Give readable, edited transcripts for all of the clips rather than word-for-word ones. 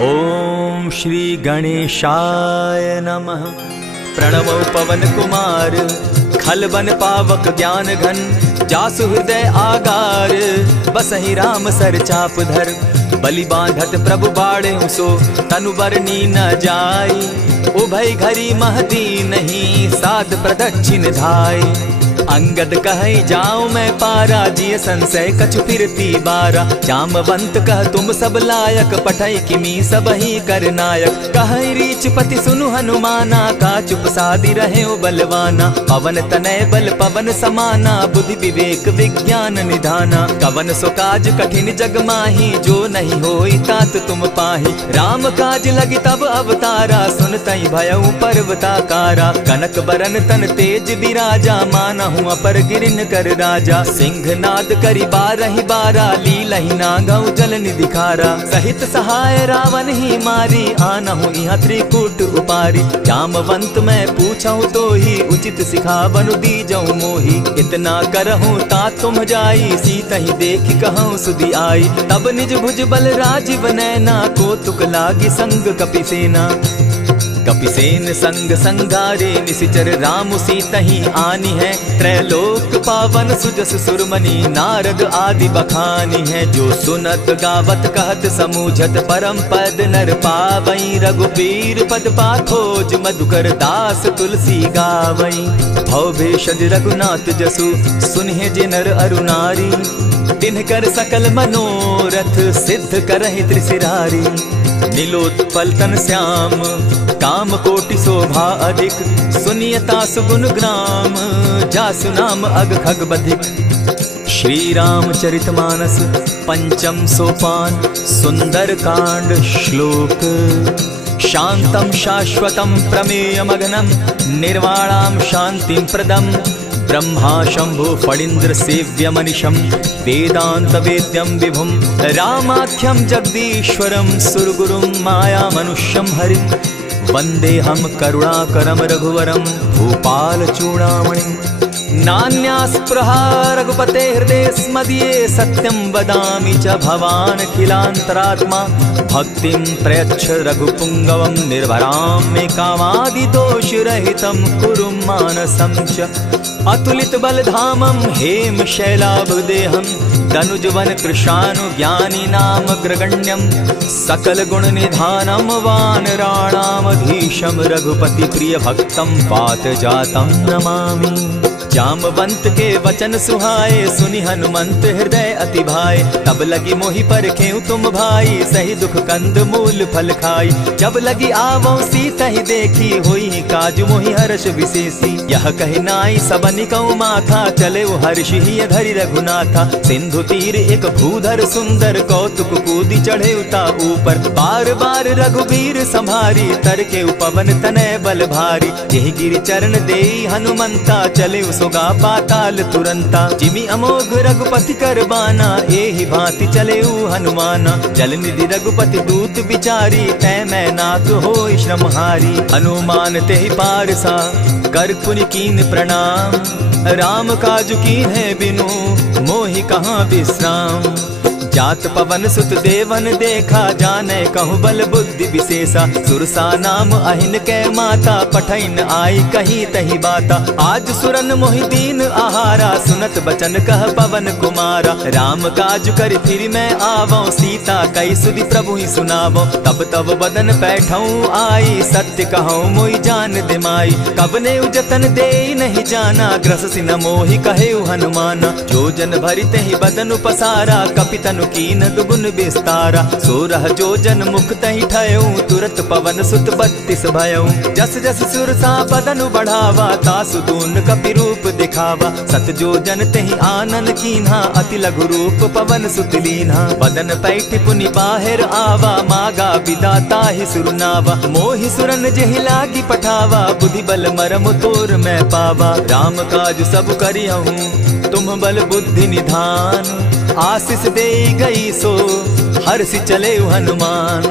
ओम श्री गणेशाय नमः। प्रणवो पवन कुमार, खल बन पावक ज्ञान घन, जासु हृदय आगार, बसहि राम सर चाप धर। बलि बांधत प्रभु बाढ़े सो, तनु बरनी न जाई, उभय घरी महदी नहीं, साध प्रदक्षिण धाई। अंगद कहे जाऊं मैं पारा, जिय संशय कछु फिरती बारा। जामवंत कह तुम सब लायक, पठै किमी सब ही कर नायक। कहे रीच पति सुनु हनुमाना, का चुप सादी रहे बलवाना। पवन तनय बल पवन समाना, बुद्धि विवेक विज्ञान निधाना। कवन सो काज कठिन जग माही, जो नहीं होई तात तुम पाही। राम काज लगी तब अवतारा, सुनतई भयउ पर्वताकारा। कनक बरन तन तेज विराजा, माना अपर गिरिन कर राजा। सिंह नाद करी बारहि बारा, लीलहि नागौ जल निधि खारा। सहित सहाय रावण ही मारी, आनहु इहाँ त्रिकूट उपारी। जामवंत मैं पूछहु तो ही, उचित सिखावनु दीजहु मोही। इतना करहु ता तुम जाई, सीतहि देखि कहूँ सुधि आई। तब निज भुज बल राजीव नैना, को तुक लागी संग कपिसेना। कपिसेन संग संगारे, निशिचर राम सीतहि आनी है। त्रैलोक पावन सुजस सुरमणि, नारद आदि बखानी है। जो सुनत गावत कहत समूझत, परम पद नर पावई। रघुबीर पद पाखोज, मधुकर दास तुलसी गावई। भव भेषज रघुनाथ जसु, सुनहि जे नर अरु नारी। तिनकर सकल मनोरथ, सिद्ध करहि त्रिशिरारी। नीलोत्पल तन श्याम, काम कोटि शोभा अधिक। सुनियता सुगुन ग्राम, जासु नाम अग खग बधिक। श्री रामचरित मानस पंचम सोपान, सुंदर कांड श्लोक। शांतम शाश्वतम प्रमेय मग्नम, निर्वाणाम शांतिम प्रदम। ब्रह्मा शंभु फणीन्द्र सेव्य मनिषम, वेदांत वेद्यम विभुम। रामाख्यम जगदीश्वरम, सुरगुरुम माया मनुष्यम हरिम। वंदे हम करुणाकरम रघुवरम, भूपाल चूड़ामणिम। नान्यास्पृहा रघुपते हृदय स्मदीये, सत्यं वदामि च भवान् खिलान्तरात्मा। भक्तिं प्रयच्छ रघुपुङ्गवं, निर्भरां मे कामादिदोषरहितं कुरु मानसं च। अतुलित बलधामं हेम शैलाभदेहं, दनुजवन कृशानु ज्ञानी नामग्रगण्यं। सकल गुण निधानं वानराणामधीशं, रघुपति प्रिय भक्तं पात जातं नमामि। जामवंत के वचन सुहाए, सुनि हनुमंत हृदय अति भाए। तब लगी मोहि परखेउ तुम भाई, सही दुख कंद मूल फल खाई। जब लगी आवो सीतहि देखी, होई काज मोहि हर्ष विशेषी। यह कहि नाई सबनि कहु माथा, चले वो हर्षि हिय धरि रघुनाथा। सिंधु तीर एक भूधर सुंदर, कौतुक कूदि चढ़े उता ऊपर। बार बार रघुबीर संभारी, तर के पवन तनय बल भारी। यही गिरि चरण देई हनुमंता, चले सोगा पाताल तुरंता। जिमि अमोघ रघुपति कर बाना, एहि भांति चले हनुमाना। जल निधि रघुपति दूत बिचारी, तै मैं नाथ होई श्रमहारी। हनुमान तेहि पारसा, कर पुनि कीन प्रणाम। राम काज कीन है बिनु, मोहि कहाँ विश्राम। जात पवन सुत देवन देखा, जाने कहु बल बुद्धि विशेषा। सुरसा नाम अहिन कै माता, पठैन आई कहीं तही बाता। आज सुरन मोहि दीन आहारा, सुनत बचन कह पवन कुमारा। राम काज कर फिर मैं आवो, सीता कई सुधि प्रभु ही सुनावो। तब तब बदन पैठऊँ आई, सत्य कहूँ मोहि जान दिमाई। कब ने जतन दे नहीं जाना, ग्रस सिन मोहि कहे हनुमाना। जो जन भरित ही बदन पसारा, कपितन कीन दुगुन विस्तारा। सोरह जो जन मुख तहि ठयऊ, तुरत पवन सुत 32 भयऊ। जस जस सुरसा बदन बढ़ावा, तासु दून कपि रूप दिखावा। सत जो जन तहि आनन कीन्हा, अति लघु रूप पवन सुत लीन्हा। बदन पैठ पुनि बाहिर आवा, मागा विदाता ही सुरनावा। मोहि सुरन जेहि लागी पठावा, बुद्धि बल मरम तोर मैं पावा। राम काज सब करियहूँ, तुम बल बुद्धि निधान। आशीष दे गई सो, हर्षि चले हनुमान।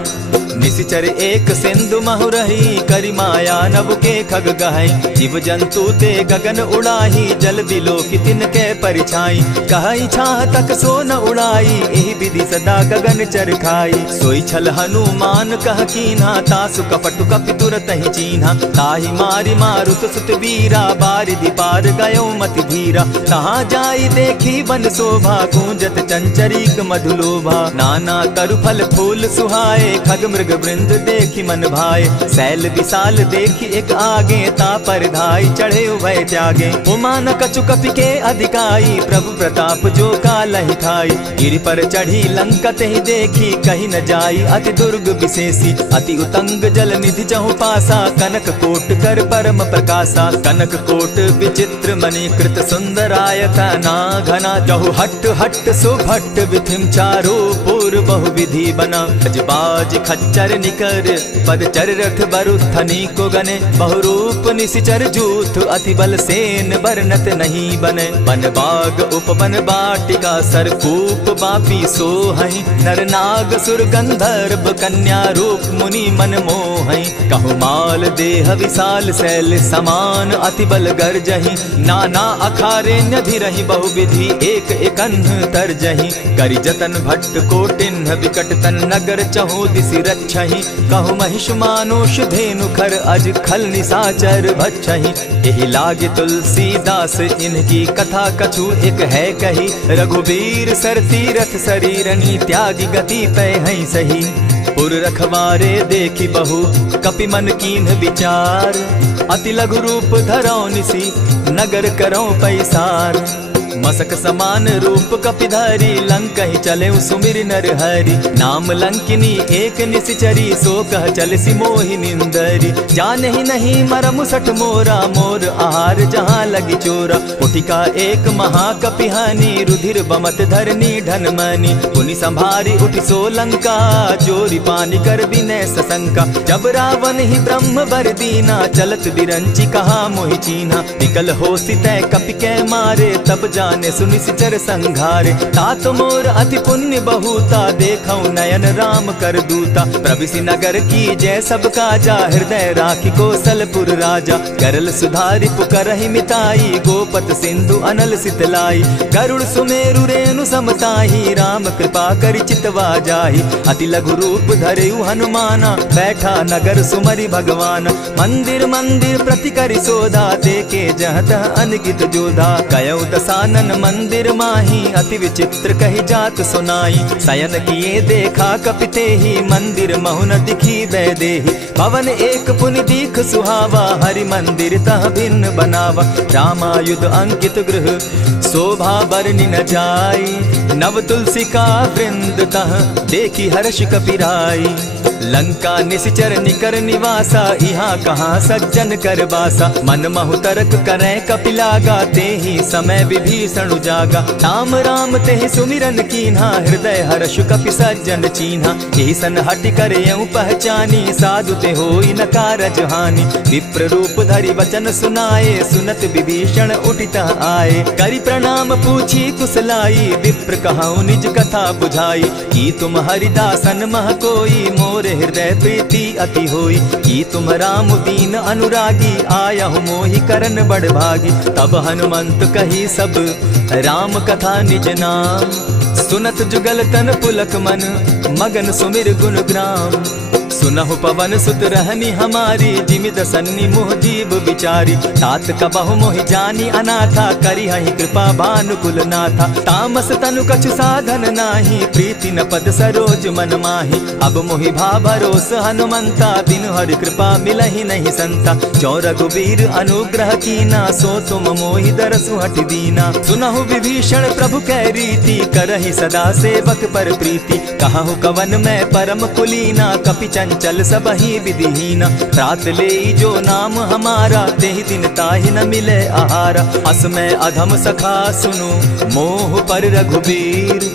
निस निशिचर एक सिंधु महुरही, करि माया नभ के खग गहई। जीव जंतु ते गगन उड़ाही, जल बिलो की तिनके परिछाई। कहई छाह तक सो न उड़ाई, एहि विधि सदा गगन चर खाई। सोई छल हनुमान कह कीन्हा, तासु कपटु कपि तुरत ही चीन्हा। ताहि मारि मारुत सुत वीरा, बारिधि पार गयो मति धीरा। तहाँ जाई देखी बन शोभा, गूंजत चंचरीक मधुलोभा। नाना तरु फल फूल सुहाए, खग मृग वृंद देखी मन भाए। शैल विशाल देखी एक आगे, ता पर धाई चढ़े उभय त्यागे। उमान कछु कपि के अधिकाई, प्रभु प्रताप जो कालहि खाई। गिरि पर चढ़ी लंका तेहि देखी, कही न जाई अति दुर्ग विशेषी। अति उतंग जल निधि जहु पासा, कनक कोट कर परम प्रकाशा। कनक कोट विचित्र मणि कृत सुंदरायता ना घना। जहु हट हट सुभट विधिम चारो पूर बहु विधि बना। अजबाज खच्चर निकर पद चर रथ बरुथनी को गने। बहुरूप निशिचर जूथ अति बल सेन बरनत नहीं बने। बन बाग उपवन बाटिका सरकूप बापी सोहई। नर नाग सुर गंधर्व कन्या रूप मुनि मन मोहई। कहु माल देह विशाल शैल समान, अति बल गर्जही। नाना अखारे न्यधिरहि बहुविधि, एक एकन्ह तरजही। करि जतन भट्ट कोटिन्ह विकट तन नगर, चहु दिसि रक्षहि। कहु महिष मानुष धेनु खर, अज खल निशाचर भक्षहि। एहि लागे तुलसीदास इनकी कथा, कछु एक है कही। रघुबीर सर तीरथ शरीरनी, त्यागी गति पै हई सही। पुर रखवारे देखी बहु, कपि मन कीन्ह विचार। अति लघु रूप धरौ निसी, नगर करौ पैसार। मसक समान रूप कपिधारी, लंकहि चले सुमिर नर हरि। नाम लंकिनी एक निशिचरी, सो कह चल सी मोहि निंदरी। जानहि नहीं मरम सठ मोरा, मोर आहार जहाँ लगी चोरा। उठिका एक महाकपिहानी, रुधिर बमत धरनी ढनमनी। पुनि संभारी उठि सो लंका, जोरी पानी कर बिनै सशंका। जब रावण ही ब्रह्म बर दीना, चलत बिरंची कहा मोहि चीन्हा। निकल होसी तै कपि कै मारे, तब जाने सुनिशिचर संघारे। तात मोर अति पुण्य बहुता, देखौ नयन राम कर दूता। प्रविशि नगर की जय सब काजा, हृदय राखी कौशलपुर राजा। करल सुधारि पुकरहि मिताई, गोपत सिंधु अनल सितलाई। गरुड़ सुमेरु रेणु समताही, राम कृपा करि चितवा जाहि। अति लघु रूप धरेउ हनुमाना, बैठा नगर सुमरि भगवान। मंदिर मंदिर प्रति करि सोधा, देखे जहाँ तहाँ अनगित जोधा। कयौ दसानन मंदिर माही, अति विचित्र कही जात सुनाई। शयन किए देखा कपिते ही, मंदिर महु न दिखी वैदेही। भवन एक पुनि दीख सुहावा, हरि मंदिर तह भिन्न बनावा। रामायुध अंकित गृह, शोभा बरनि न जाई। नव तुलसी का वृंद तह, देखी हर्ष कपिराई। लंका निशिचर निकर निवासा, यहाँ कहाँ सज्जन कर बासा। मन महु तरक करै कपिलागा, तेहि समय विभीषण जागा। राम राम तेहि सुमिरन कीन्हा, हृदय हर्ष कपि सज्जन चीन्हा। एहि सन हटि कर यऊ पहचानी, साधु ते होई न कारज हानि। विप्र रूप धरि वचन सुनाए, सुनत विभीषण उठितः आए। करि प्रणाम पूछी कुशलाई, विप्र कहऊँ निज कथा बुझाई। की तुम हरिदासन मह कोई, मोर हृदय प्रीति अति होई। की तुम राम दीन अनुरागी, आयहु मोहि करन बड़ भागी। तब हनुमंत कही सब राम कथा निज नाम, सुनत जुगल तन पुलक मन, मगन सुमिर गुण ग्राम। सुनहु पवन सुत रहनी हमारी, जिमित सन्नि मुह जीव विचारी। तात कबहु मोहि जानी अनाथा, करी हहि कृपा भानुकुल नाथा। तामस तनु कछु साधन नाही, प्रीति न पद सरोज मन माही। अब मोहि भा भरोस हनुमंता, बिनु हरि कृपा मिलहि नहीं संता। जो रघुबीर अनुग्रह कीना, सो तुम मोहि दरसु हटि दीना। सुनहु विभीषण प्रभु कै रीति, करहि सदा सेवक पर प्रीति। कहहु कवन मैं परम कुलीना, कपि चंचल सबहि विधिहीना। रात ले जो नाम हमारा, तेहि दिन ताहि न मिले आहारा। अस मैं अधम सखा सुनु, मोह पर रघुबीर।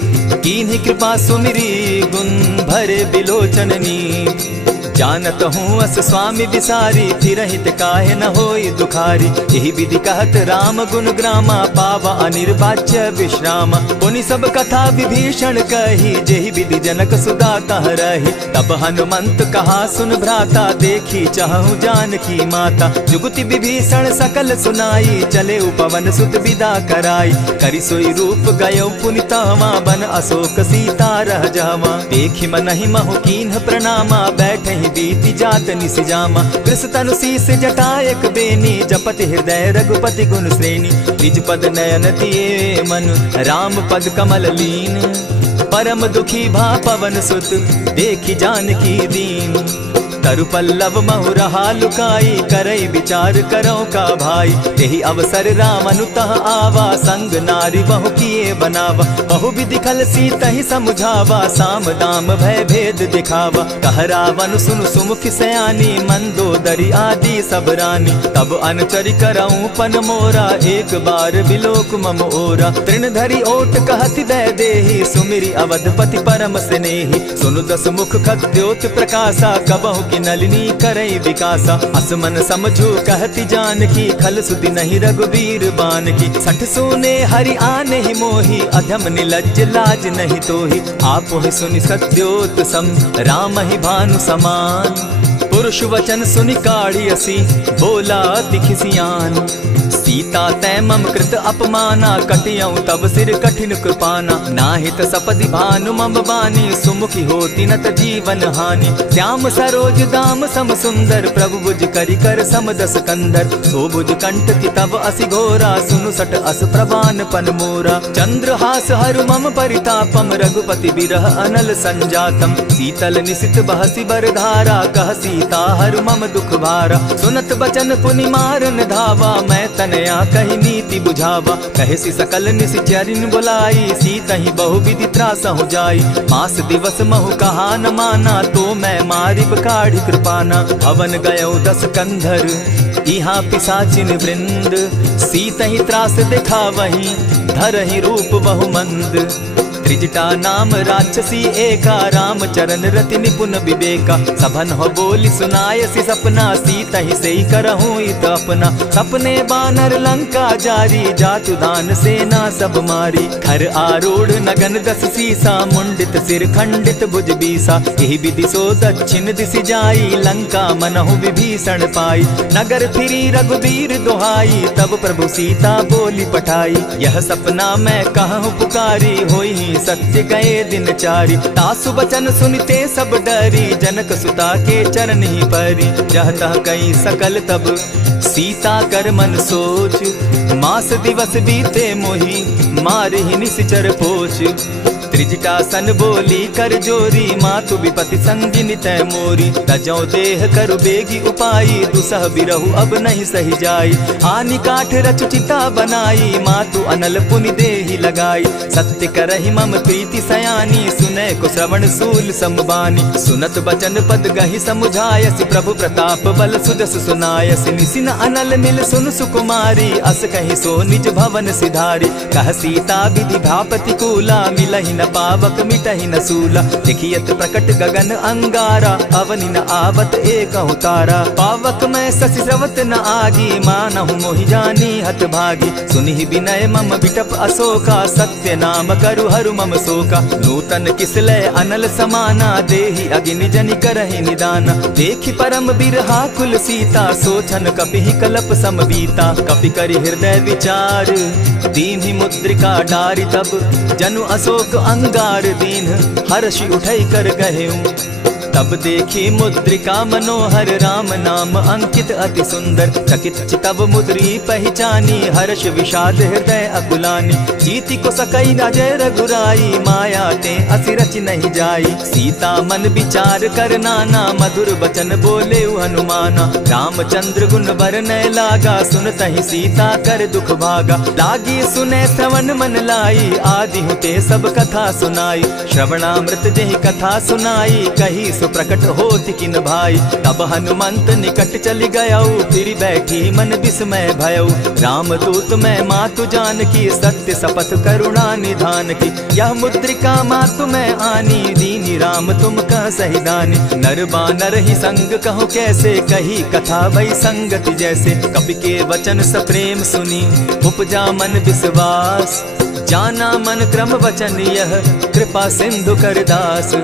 कीन्हि कृपा सुमिरी, गुण भरे बिलोचन नीर। जानत हूँ अस स्वामी विसारी, फिर हित काहे न होई दुखारी। यही विधि कहत राम गुण ग्रामा, पावा अनिर्वाच्य विश्राम। पुनि सब कथा विभीषण कही, जेहि विधि जनक सुदा तह रही। तब हनुमंत कहा सुन भ्राता, देखी चाहूँ जानकी माता। जुगति विभीषण सकल सुनाई, चले उपवन सुत विदा कराई। करि सोई रूप गयो पुनि तहवा, बन अशोक सीता रह जावा। देखि मनहि महु कीन्ह प्रणामा, बैठहि बीति जात निस जामा। कृष तनु शीस जटा एक बेनी, जपति हृदय रघुपति गुण श्रेणी। निज पद नयन दिए मन, राम पद कमल लीन। परम दुखी भा पवन सुत, देखि जानकी दीन। तरु पल्लव महु रहा लुकाई, करई विचार करो का भाई। यही अवसर राम अनुतः आवा, संग नारी बहु किए बनावा। बहु विधि खल सीतहि समुझावा, साम दाम भय भेद दिखावा। कह रावण सुन सुमुख सयानी, मंदोदरी आदि सब रानी। तब अनचरि करऊं पन मोरा, एक बार बिलोक मम ओरा। तृण धरि ओट कहत दय देहि, सुमिरि अवधपति परम स्नेही। सुनु दस मुख खद्योत प्रकाशा, कबहु की नलिनी करई विकासा। असमन समझो कहती जानकी, खल सुधि नहीं रघुवीर बान की। सठ सोने हरि आने ही मोही, अधम निलज्ज लाज नहीं तोही। आपो ही सुनि सत्योत सम, राम ही भानु समान। पुरुष वचन सुनि काढ़ी असी, बोला अति खिसियान। सीता तै मम कृत अपमाना, कटियऊं तब सिर कठिन कृपाना। नाहित सपदि भानु मम बानी, सुमुखी होती नत जीवन हानि। श्याम सरोज दाम सम सुंदर, प्रभु भुज करि कर सम दस कंधर। सो भुज कंठ की तब असि घोरा, सुनु सट अस प्रवान पन मोरा। चंद्रहास हरु मम परितापम, रघुपति बिरह अनल संजातम। शीतल निशित बहसी बरधारा, कह सीता हरु मम दुख भारा। सुनत बचन पुनि मारन धावा, मैं तनया कही नीति बुझावा। कहसी सकल निशिचरिन बुलाई, सीतहि बहु विधि त्रास हो जाई। मास दिवस महु कहा न माना, तो मैं मारिब काढ़ी कृपाना। हवन गयो दस कंधर, इहाँ पिशाचिन वृंद। सीतहि त्रास दिखावहि, धरहि रूप बहु मंद। त्रिजटा नाम राक्षसी एका, राम चरण रति निपुण विवेका। सभन हो बोली सुनायसी सपना, सीतहि सेई करहूँ इत अपना। सपने बानर लंका जारी, जातु दान सेना सब मारी। खर आरूढ़ नगन दस सीसा, मुंडित सिर खंडित भुज बीसा। यही विधि सो दक्षिण दिशि जाई, लंका मनहु विभीषण पाई। नगर फिरी रघुवीर दुहाई, तब प्रभु सीता बोली पठाई। यह सपना मैं कहूँ पुकारी, होई सत्य गए दिन चारी। तासु बचन सुनते सब डरी, जनक सुता के चरण ही परी। जहतः कई सकल तब सीता कर मन सोच, मास दिवस बीते मोही, मार ही निश्चर पोच। त्रिजटा सन बोली कर जोरी, मातु विपति संगिनी तै मोरी। तजौ देह करु बेगी उपाई, दुसह बिरहु अब नहीं सही जाई। आनि काठ रचु चिता बनाई, मातु अनल पुनि देहि लगाई। सत्य करहि मम प्रीति सयानी, सुनै को श्रवण सूल संबानी। सुनत बचन पद गहि समुझायसि, प्रभु प्रताप बल सुजस सुनायसि। निसिन अनल मिल सुन सुकुमारी, अस कहि सो निज भवन सिधारी। कह सीता विधि भापति कूला, मिलहि न पावक मिटहि न सूला। देखियत प्रकट गगन अंगारा, अवनि न आवत एकहु तारा। पावक मैं शशि स्रवत न आगी, मानहु मोहि जानी हत भागी। सुनिहि विनय मम बिटप अशोका, सत्य नाम करु हरु मम शोका। नूतन किसलय अनल समाना, देहि अगिनि जनि करहि निदाना। देखि परम बिरहा कुल सीता, सोचन कपिहि कलप समबीता। कपि करि हृदय विचार, दीन्हि मुद्रिका डारि। तब जनु अशोक अंगार दीन, हर्षि उठई कर गहेऊं। तब देखी मुद्रिका मनोहर, राम नाम अंकित अति सुंदर। चकित चितव मुद्री पहचानी, हर्ष विषाद हृदय अकुलानी। जीति को सकई न जय रघुराई, माया ते असि रचि नहीं जाई। सीता मन विचार कर नाना, मधुर बचन बोले हनुमाना। रामचंद्र गुण बरनय लागा, सुनतहि सीता कर दुख भागा। लागी सुने श्रवण मन लाई, आदि हुते सब कथा सुनाई। श्रवणामृत जेहि कथा सुनाई, कही सो प्रकट होत किन भाई। तब हनुमंत निकट चली गयऊ, फिर बैठी मन विस्मय भयऊ। राम दूत मैं मातु जान की, सत्य शपथ करुणा निधान की। यह मुद्रिका मातु मैं आनी, दीनी राम तुम कह सही दानी। नर बानर ही संग कहूँ कैसे, कही कथा भई संगति जैसे। कपि के वचन सप्रेम सुनी, उपजा मन विश्वास। जाना मन क्रम वचन यह, कृपा सिंधु कर दास।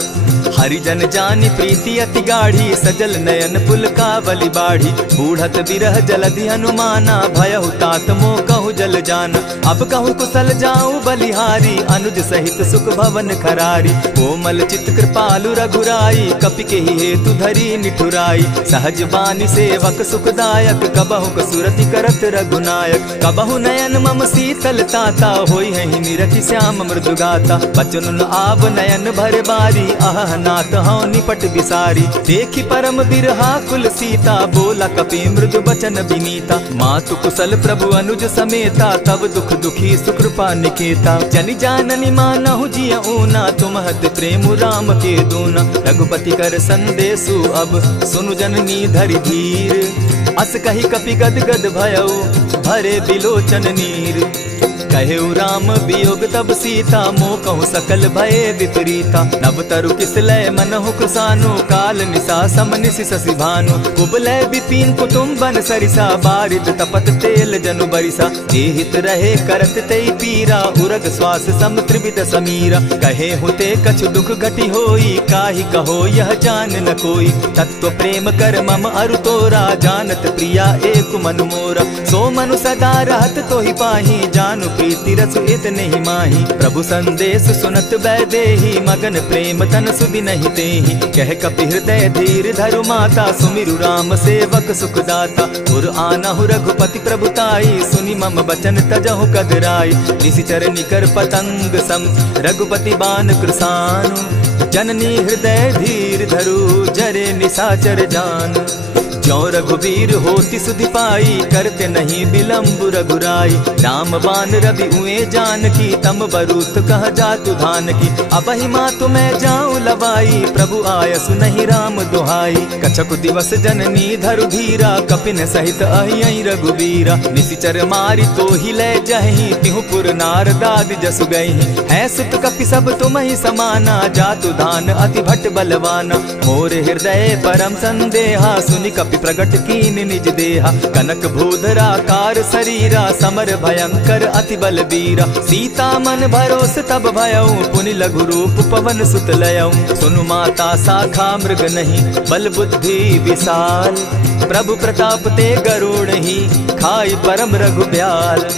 हरिजन जानी प्रीति अति गाढ़ी, सजल नयन पुलकावली बाढ़ी। बूढ़त बिरह जलधि हनुमाना, भयहु तात मोह कहु जल जाना। अब कहूँ कुशल जाऊँ बलिहारी, अनुज सहित सुख भवन खरारी। कोमल चित कृपालु रघुराई, कपि के ही हेतु धरी निठुराई। सहज बानी सेवक सुखदायक, कबहु कसुरति करत रघुनायक। कबहु नयन मम शीतल ताता, होई है निरखि श्याम मृदु गाता। बचन आव नयन भर बारी, आह नाथ हौ निपट बिसारी। देखी परम बिरहा कुल सीता, बोला कपि मृदु बचन विनीता। मातु कुशल प्रभु अनुज समेता, तब दुख दुखी सुकृपा निकेता। जनि जाननी मानहु जिय ऊना, तुम हत प्रेम राम के दूना। रघुपति कर संदेशु अब, सुनु जननी धरि धीर। अस कही कपि गद गद भयऊ, भरे बिलोचन नीर। कहेउ राम वियोग तब सीता, मोह कहूँ सकल भये विपरीता। नव तरु किस लय मनहु कृसानु, काल निशा सम निशि शशि भानु। कुबलय विपिन कुटुम्बन सरिसा, बारिद तपत तेल जनु बरिसा। जेहित रहे करत तेई पीरा, उरग श्वास सम त्रिविध समीरा। कहे हुते कछु दुख घटी होई, काहि कहो यह जान न कोई। तत्व प्रेम कर मम अरु तोरा, जानत प्रिया एक मनु मोरा। सो मनु सदा रहत तोहि पाही, जानु प्रीति रस इतने ही माही। प्रभु संदेश सुनत बैदेही, मगन प्रेम तन सुधि नहीं तेहि। कह कपि हृदय धीर धरु माता, सुमिरु राम सेवक सुखदाता। उर आनहु रघुपति प्रभुताई, सुनि मम बचन तजहु कदराई। निशिचर निकर पतंग सम, रघुपति बान कृसानु। जननी हृदय धीर धरु, जरे निशाचर जान। ज्यों रघुवीर होति सुधि पाई, करते नहीं विलम्ब रघुराई। राम बान रवि उए जान की, तम बरूथ कह जातु धान की। अबहि मातु मैं जाऊं लवाई, प्रभु आयसु नहीं राम दुहाई। कछक दिवस जननी धरु धीरा, कपिन सहित अहियहि रघुवीरा। निशिचर मारी तो ही ले जहि, तिहु पुर नारदादि जसु गहि। है सुत कपि सब तुम ही समाना, जातु धान अति भट बलवाना। मोर हृदय परम संदेहा, सुनि कपि प्रगट कीन निज देहा। कनक भूधरा कार शरीरा, समर भयंकर अति बलबीरा। सीता मन भरोस तब भयऊ, पुनि लघु रूप पवन सुत लयऊ। सुनु माता शाखा मृग नहीं, बल बुद्धि विशाल। प्रभु प्रताप ते गरुड़ ही, खाई परम रघुब्याल।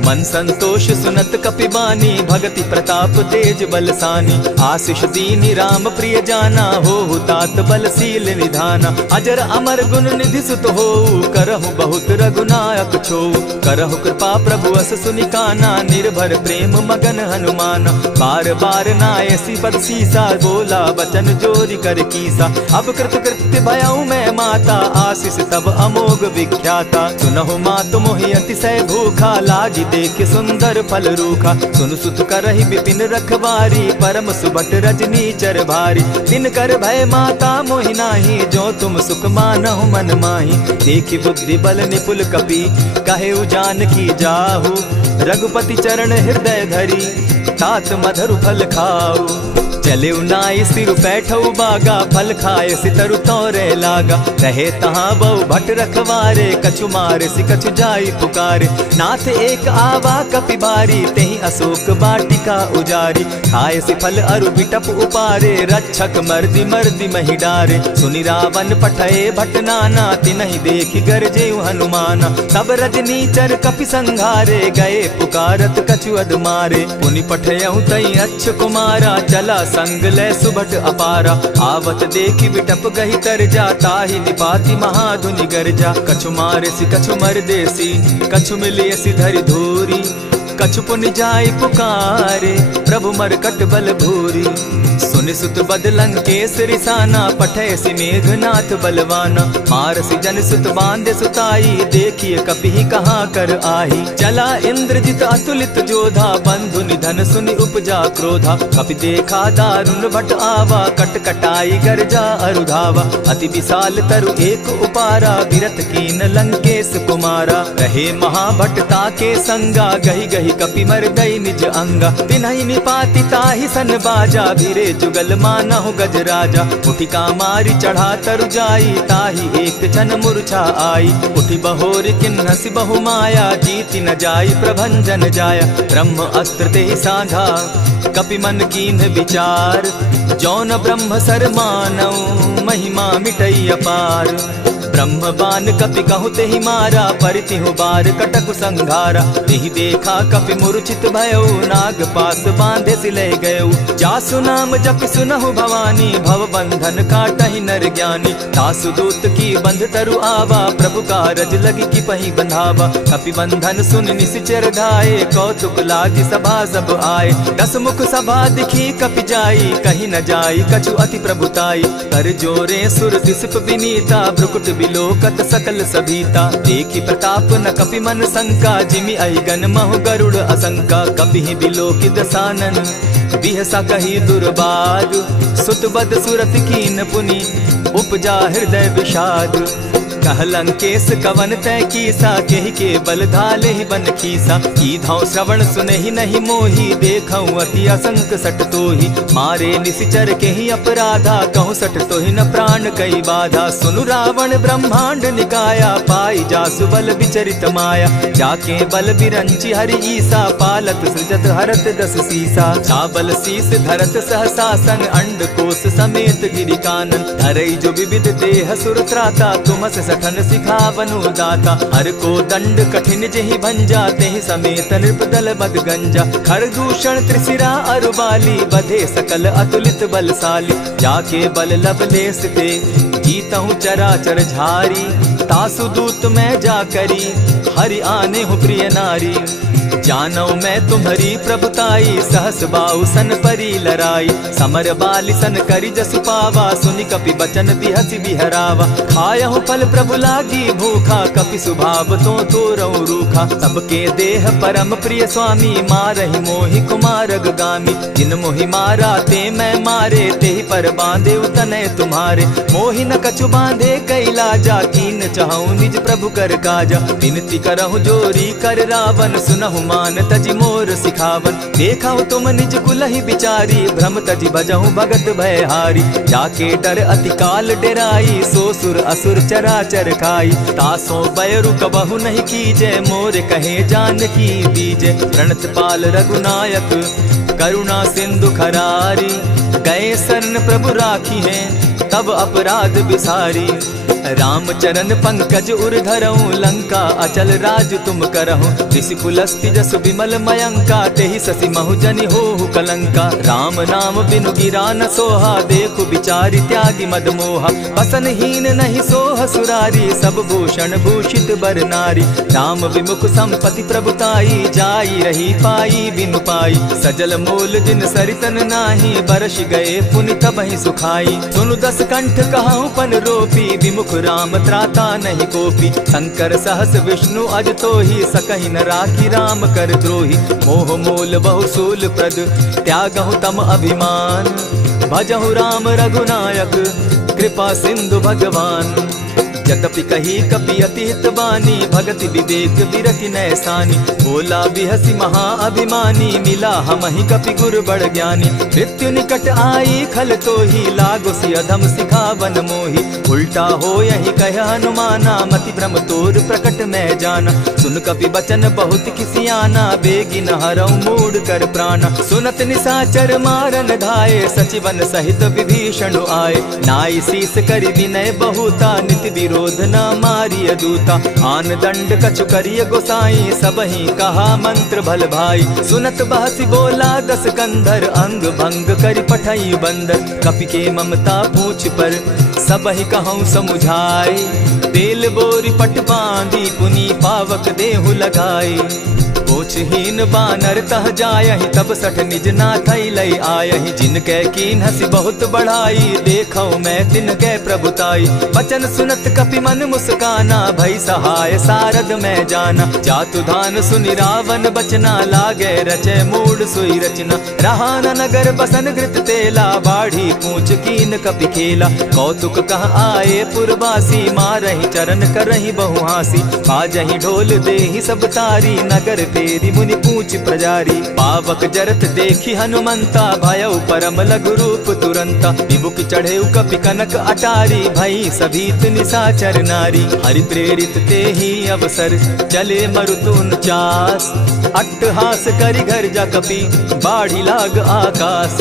मन संतोष सुनत कपिबानी, भगति प्रताप तेज बलसानी। आशीष दीनी राम प्रिय जाना, हो तात बलशील निधाना। अजर अमर गुण निधि सुत हो, करहु बहुत रघुनायक छो। करहु कृपा प्रभु अस सुनिकाना, निर्भर प्रेम मगन हनुमाना। बार बार नायसी पद सीसा, बोला बचन जोरी कर कीसा। अब कृत कृत्य भयऊ मैं माता, आशीष तब अमोघ विख्याता। सुनहु मातु मोहि अतिशय भूखा, लागी देख सुंदर फल रूखा। सुन सुत करहि विपिन रखवारी, परम सुबट रजनी चर भारी। दिन कर भय माता मोहि नाही, जो तुम सुख मानहु मन माही। देखि बुद्धि बल निपुल कपि, कहेउ जानकी जाहु। रघुपति चरण हृदय धरी, तात मधुर फल खाऊ। चले नाई सिर बैठऊ बागा, फल खाए सितरु तोरे लागा। रहे तहाँ बहु भट रखवारे, कछु मारे सि कछु जाई पुकारे। नाथ एक आवा कपि बारी, तेहि अशोक बाटिका उजारी। खाए सि फल अरु बिटप उपारे, रक्षक मर्दि मर्दि महि डारे। सुनि रावण पठये भट नाना, तिनहि देखि गरजेउ हनुमाना। तब रजनीचर कपि संघारे, गए पुकारत कछु अधमारे। पुनि पठयउ तई अच्छ कुमारा, चला संग ले सुभट अपारा। आवत देखि बिटप गहि तर जा, ताहि निपाति महाधुनि गर्जा। कछु मारे सि कछु मर देसी, कछु मिलिय सि धरि धूरी। कछु पुनि जाय पुकारे, प्रभु मरकट बल भूरी। सुनि सुत बद लंकेश रिसाना, पठै सि मेघनाथ बलवाना। मारसि जन सुत बांधे सुताई, देखिए कपि कहाँ कर आही। चला इंद्रजित अतुलित जोधा, बंधु निधन सुनि उपजा क्रोधा। कपि देखा दारुण भट आवा, कट कटाई गर्जा अरुधावा। अति विशाल तरु एक उपारा, विरत कीन लंकेश कुमारा। रहे महाभटता के संगा, गही गही कपि मर्दई निज अंगा। तिन्हि निपाति ताहि सन बाजा, भीरे जुगल मानहु गजराजा। उठि कामारी चढ़ा तरु जाई, ताहि एक क्षण मूर्छा आई। उठि बहोर किन्हसि बहु माया, जीति न जाई प्रभंजन जाया। ब्रह्म अस्त्र तेहि साधा, कपि मन कीन्ह विचार। जौन ब्रह्म सर मानौ, महिमा मिटई अपार। ब्रह्म बान कपि कहु तेहि मारा, परितिहु बार कटकु संघारा। तेहि देखा कपि मूर्छित भयउ, नाग पास बांधे सिलय गयउ। जासु नाम जपि सुनहु भवानी, भव बंधन काटहि नर ज्ञानी। तासु दूत की बंध तरु आवा, प्रभु कारज लगी कि पहि बंधावा। कपि बंधन सुन निश्चर धाये, कौतुक लागी सभा सब आए। दस मुख सभा दिखी कपि जाई, कहीं न जाई कछु अति प्रभुताई। कर जोरे सुर दिसप विनीता, भ्रुकुट बिलोकत सकल सभीता। देखी प्रताप न कपि मन शंका, जिमि अहिगन महु गरुड़ असंका। कपि बिलोकि दसानन, बिहसा कही दुर्बाद। सुत बद सुरत कीन पुनि, उपजा हृदय विषाद। कह लंकेश कवन तय कीसा, केहि के बल धाले ही बन खीसा। कीधौ श्रवण सुनहि नहीं मोही, देखऊं अति असंक सट तोही। मारे निशिचर केहि अपराधा, कहूँ सट तोहि न प्राण कई बाधा। सुनु रावण ब्रह्मांड निकाया, पाई जासु बल विचरित माया। जाके बल बिरंची हरि ईसा, पालत सृजत हरत दस सीसा। चावल शीस धरत सहसासन, अंड कोश समेत गिरि कानन। धरई जो विविध देह सुर त्राता, तुमस सठन सिखावनु दाता। हर को दंड कठिन जेहि भंजा, तेहि समेत नृपदल मद गंजा। खर दूषण त्रिशिरा अरुबाली, बधे सकल अतुलित बलशाली। जाके बल लवलेस ते, जीतहु चराचर झारी। तासु दूत मैं जा करी, हरि आने हूँ प्रिय नारी। जानौ मैं तुम्हारी प्रभुताई, सहस बाहु सन परी लराई। समर बाली सन करी जसु पावा, सुनि कपि बचन बिहसि बिहरावा। खायहु फल प्रभु लागी भूखा, कपि सुभाव तो तोरऊ रूखा। सबके देह परम प्रिय स्वामी, मारहि मोहि कुमारग गामी। जिन मोहि मारा ते मैं मारे, तेहि पर बांधे उतने तुम्हारे। मोहि न कछु बांधे कैलाजा, कीन चहु निज प्रभु कर काजा। विनती करहु जोरी कर रावण, सुनहु मान तजि मोर सिखावन। देखहु तुम निज कुलहि बिचारी, भ्रम तजि भजहु भगत भयहारी। जाके डर अति काल डेराई, सो सुर असुर चराचर खाई। तासो बैरु कबहु नहीं कीजे, मोर कहे जानकी बीजे। प्रणत पाल रघुनायक, करुणा सिंधु खरारी। गए शरण प्रभु राखी हैं, तब अपराध बिसारी। राम चरण पंकज उर धरऊं, लंका अचल राज तुम करहूं। ऋषि पुलस्ति जस विमल मयंका, तेहि ससि महु जनि होहु कलंका। राम नाम बिनु गिरा न सोहा, देखु बिचारी त्यागी मद मोहा। बसन हीन नहीं सोह सुरारी, सब भूषण भूषित बर नारी। राम विमुख संपति प्रभुताई, जाई रही पाई बिनु पाई। सजल मोल जिन सरितन नाही, बरस गए पुनि तबहि सुखाई। सुनु दस कंठ कहाऊं पन रोपी, विमुख राम त्राता नहीं कोपी। शंकर सहस विष्णु अज तो ही, सकहि न राखी राम कर द्रोही। मोह मोल बहु सूल प्रद, त्यागहु तम अभिमान। भजहु राम रघुनायक, कृपा सिंधु भगवान। यद्यपि कही कपि अति हितवानी, भगति विवेक विरति नैसानी। बोला बिहसी महा अभिमानी, मिला हमहि कपि गुर बड़ ज्ञानी। मृत्यु निकट आई खल तो ही, लागो सि अधम सिखावन मोही। उल्टा हो यही कह हनुमाना, मति भ्रम तोर प्रकट मैं जाना। सुन कपि बचन बहुत किसियाना, बेगी न हरऊ मूड कर प्राणा। सुनत निसाचर मारन धाये, सचिवन सहित विभीषण आए। नाई शीस करि विनय बहुता, नित विरोध न मारिय दूता। आन दंड कछु करिय गोसाई, सबहि कहा मंत्र भल भाई। सुनत बहसी बोला दस कंधर, अंग भंग करि पठई बंदर। कपि के ममता पूछ पर, सबहि कहूँ समुझाई। तेल बोरी पट बांधी, पुनि पावक देहु लगाई। पूछहीन बानर तह जायहि तब सठ निज नाथ लई आयहि। जिनके कीन हसी बहुत बढ़ाई देखौ मैं तिनके प्रभुताई। बचन सुनत कपि मन मुस्काना भई सहाय सारद में जाना। जातु धान सुनि रावण बचना लागे रचे मूड सोई रचना। रहा न नगर बसन घृत तेला बाढ़ी पूछ कीन कपि खेला। कौतुक कह आए पुरवासी मारहि चरण करहि बहु हासी। बाजहि ढोल देहि सब तारी नगर तेरी मुनि पूछ प्रजारी। पावक जरत देखी हनुमंता भयउ परम लघु रूप तुरंता। विमुख चढ़े कपि कनक अटारी भई सभीत निशाचर नारी। हरि प्रेरित ते ही अवसर चले मरुत 49। अट्टहास करि घर जा कपि बाढ़ी लाग आकाश।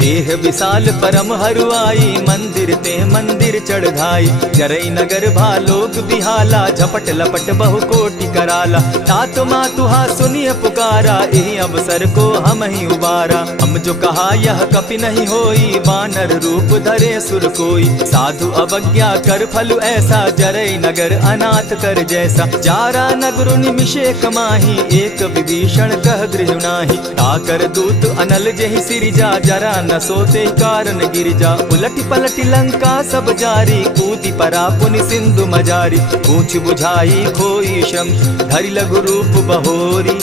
देह विशाल परम हरुआई मंदिर ते मंदिर चढ़ाई। जरई नगर भालोग बिहाला झपट लपट बहु कोटि कराला। तात मातुहा सुनिय पुकारा एहि अवसर को हम ही उबारा। हम जो कहा यह कपि नहीं होई बानर रूप धरे सुर कोई। साधु अवज्ञा कर फल ऐसा जरई नगर अनाथ कर जैसा। जारा नगर निमिषे कमाही एक विभीषण कह गृह नाही। ताकर दूत अनल जेहि सिरिजा जरा न सोते कारण गिरिजा। उलटी पलटी लंका सब जारी कूदी परा पुनि सिंधु मजारी। पूछ बुझाई खोई श्रम धरि लघु रूप बहोरी।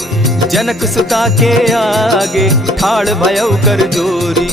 जनक सुता के आगे ठाड़ भयउ कर जोरी।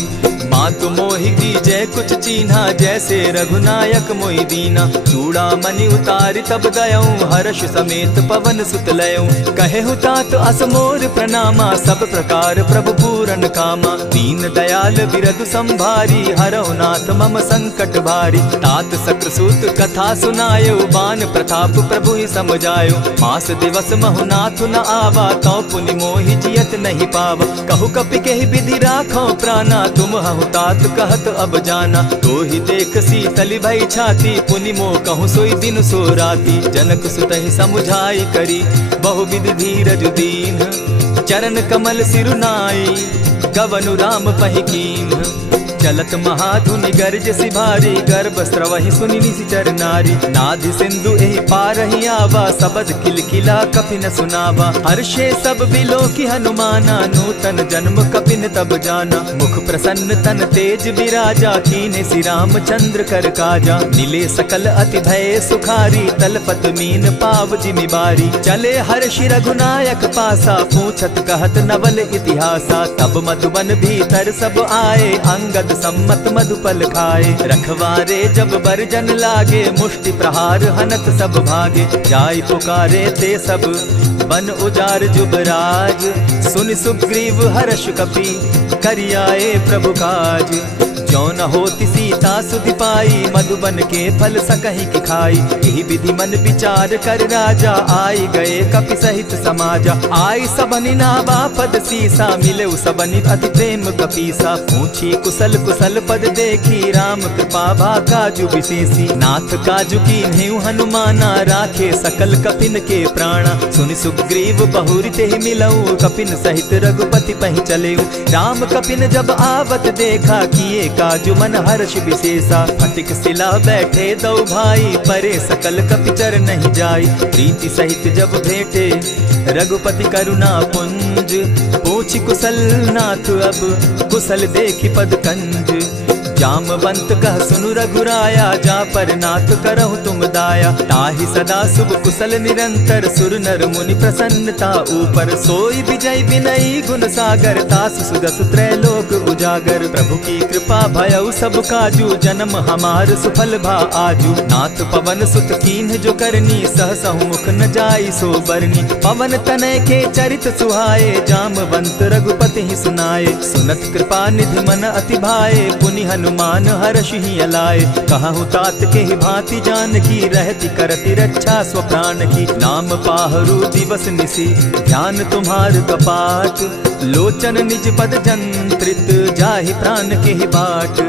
मातु मोहि दीजै कुछ चीन्हा जैसे रघुनायक मोहि दीना। चूड़ा मणि उतारि तब दयऊं हर्ष समेत पवन सुत लयऊं। कहे तात असमोर प्रणामा सब प्रकार प्रभु पूरन कामा। दीन दयाल बिरदु संभारी हरौ नाथ मम संकट भारी। तात सक्रसूत कथा सुनायो बान प्रताप प्रभु ही समझायो। मास दिवस महु नाथ न आवा तौ पुनि मोहि जियत नहीं पावा। कहु कपि केहि विधि राखो प्राणा तुम हहु तात कहत अब जाना। तो ही देख शीतल भई छाती पुनि मो कहूँ सोई दिन सो राती। जनक सुतहि समुझाई करी बहुविधि धीरज दीन। चरण कमल सिरुनाई गवनु राम पहि कीन। चलत महाधुनि गर्ज सिभारी गर्भ स्रवहि सुनि निशिचर नारी। नाधि सिंधु एहि पारहि आवा सबद किलकिला कपि न सुनावा। हर्षे सब बिलोकि हनुमाना नूतन जन्म कपिन तब जाना। मुख प्रसन्न तन तेज विराजा कीने श्री रामचंद्र कर काजा। मिले सकल अति भय सुखारी तलपत मीन पाव जिमि बारी। चले हर्षि रघुनायक पासा पूछत कहत नवल इतिहासा। तब मधुबन भीतर सब आए अंगद सम्मत मधुपल खाए। रखवारे जब बरजन लागे मुष्टि प्रहार हनत सब भागे। जाय पुकारे ते सब बन उजार जुबराज। सुनि सुग्रीव हर्ष कपि करियाए प्रभु काज। जो न होती सीता सुधि पाई मधुबन के फल सकहि की खाई। यही विधि मन विचार कर राजा आई गए कपि सहित समाजा। आई सबनि नावा पद सीसा मिले सबनि अति प्रेम कपीसा। पूछी कुशल कुशल पद देखी राम कृपा भा काजु विशेषी। नाथ काजु की नेउ हनुमाना राखे सकल कपिन के प्राणा। सुनि सुग्रीव बहुरी ते मिलऊ कपिन सहित रघुपति पहि चलेऊ। राम कपिन जब आवत देखा किए काजु मन हर्ष विशेषा। फटिक सिला बैठे दो भाई परे सकल कपिचर नहीं जाई। प्रीति सहित जब भेटे रघुपति करुणा पुंज। पूछ कुशल नाथ अब कुशल देखी पद कंज। जामवंत कह सुनु रघुराया जा पर नाथ करहु तुम दाया। ताहि सदा शुभ कुशल निरंतर सुर नर मुनि प्रसन्नता ऊपर। सोई विजय विनयी गुण सागर तास सुदस त्रैलोक उजागर। प्रभु की कृपा भयउ सब काजू जन्म हमार सुफल भा आजू। नाथ पवन सुत कीन्ह जो करनी सहसहु मुख न जाई सो बरनी। पवन तनय के चरित सुहाए जामवंत रघुपति ही सुनाए। सुनत कृपा निधि मन अति भाए पुनि हनुमान हर्ष ही अलाए। कहूँ तात के ही भांति जान की रहती करती रक्षा स्व प्राण की। नाम पाहरु दिवस निसी ध्यान तुम्हार कपाट। लोचन निज पद जंत्रित जाहि प्राण के ही बाट।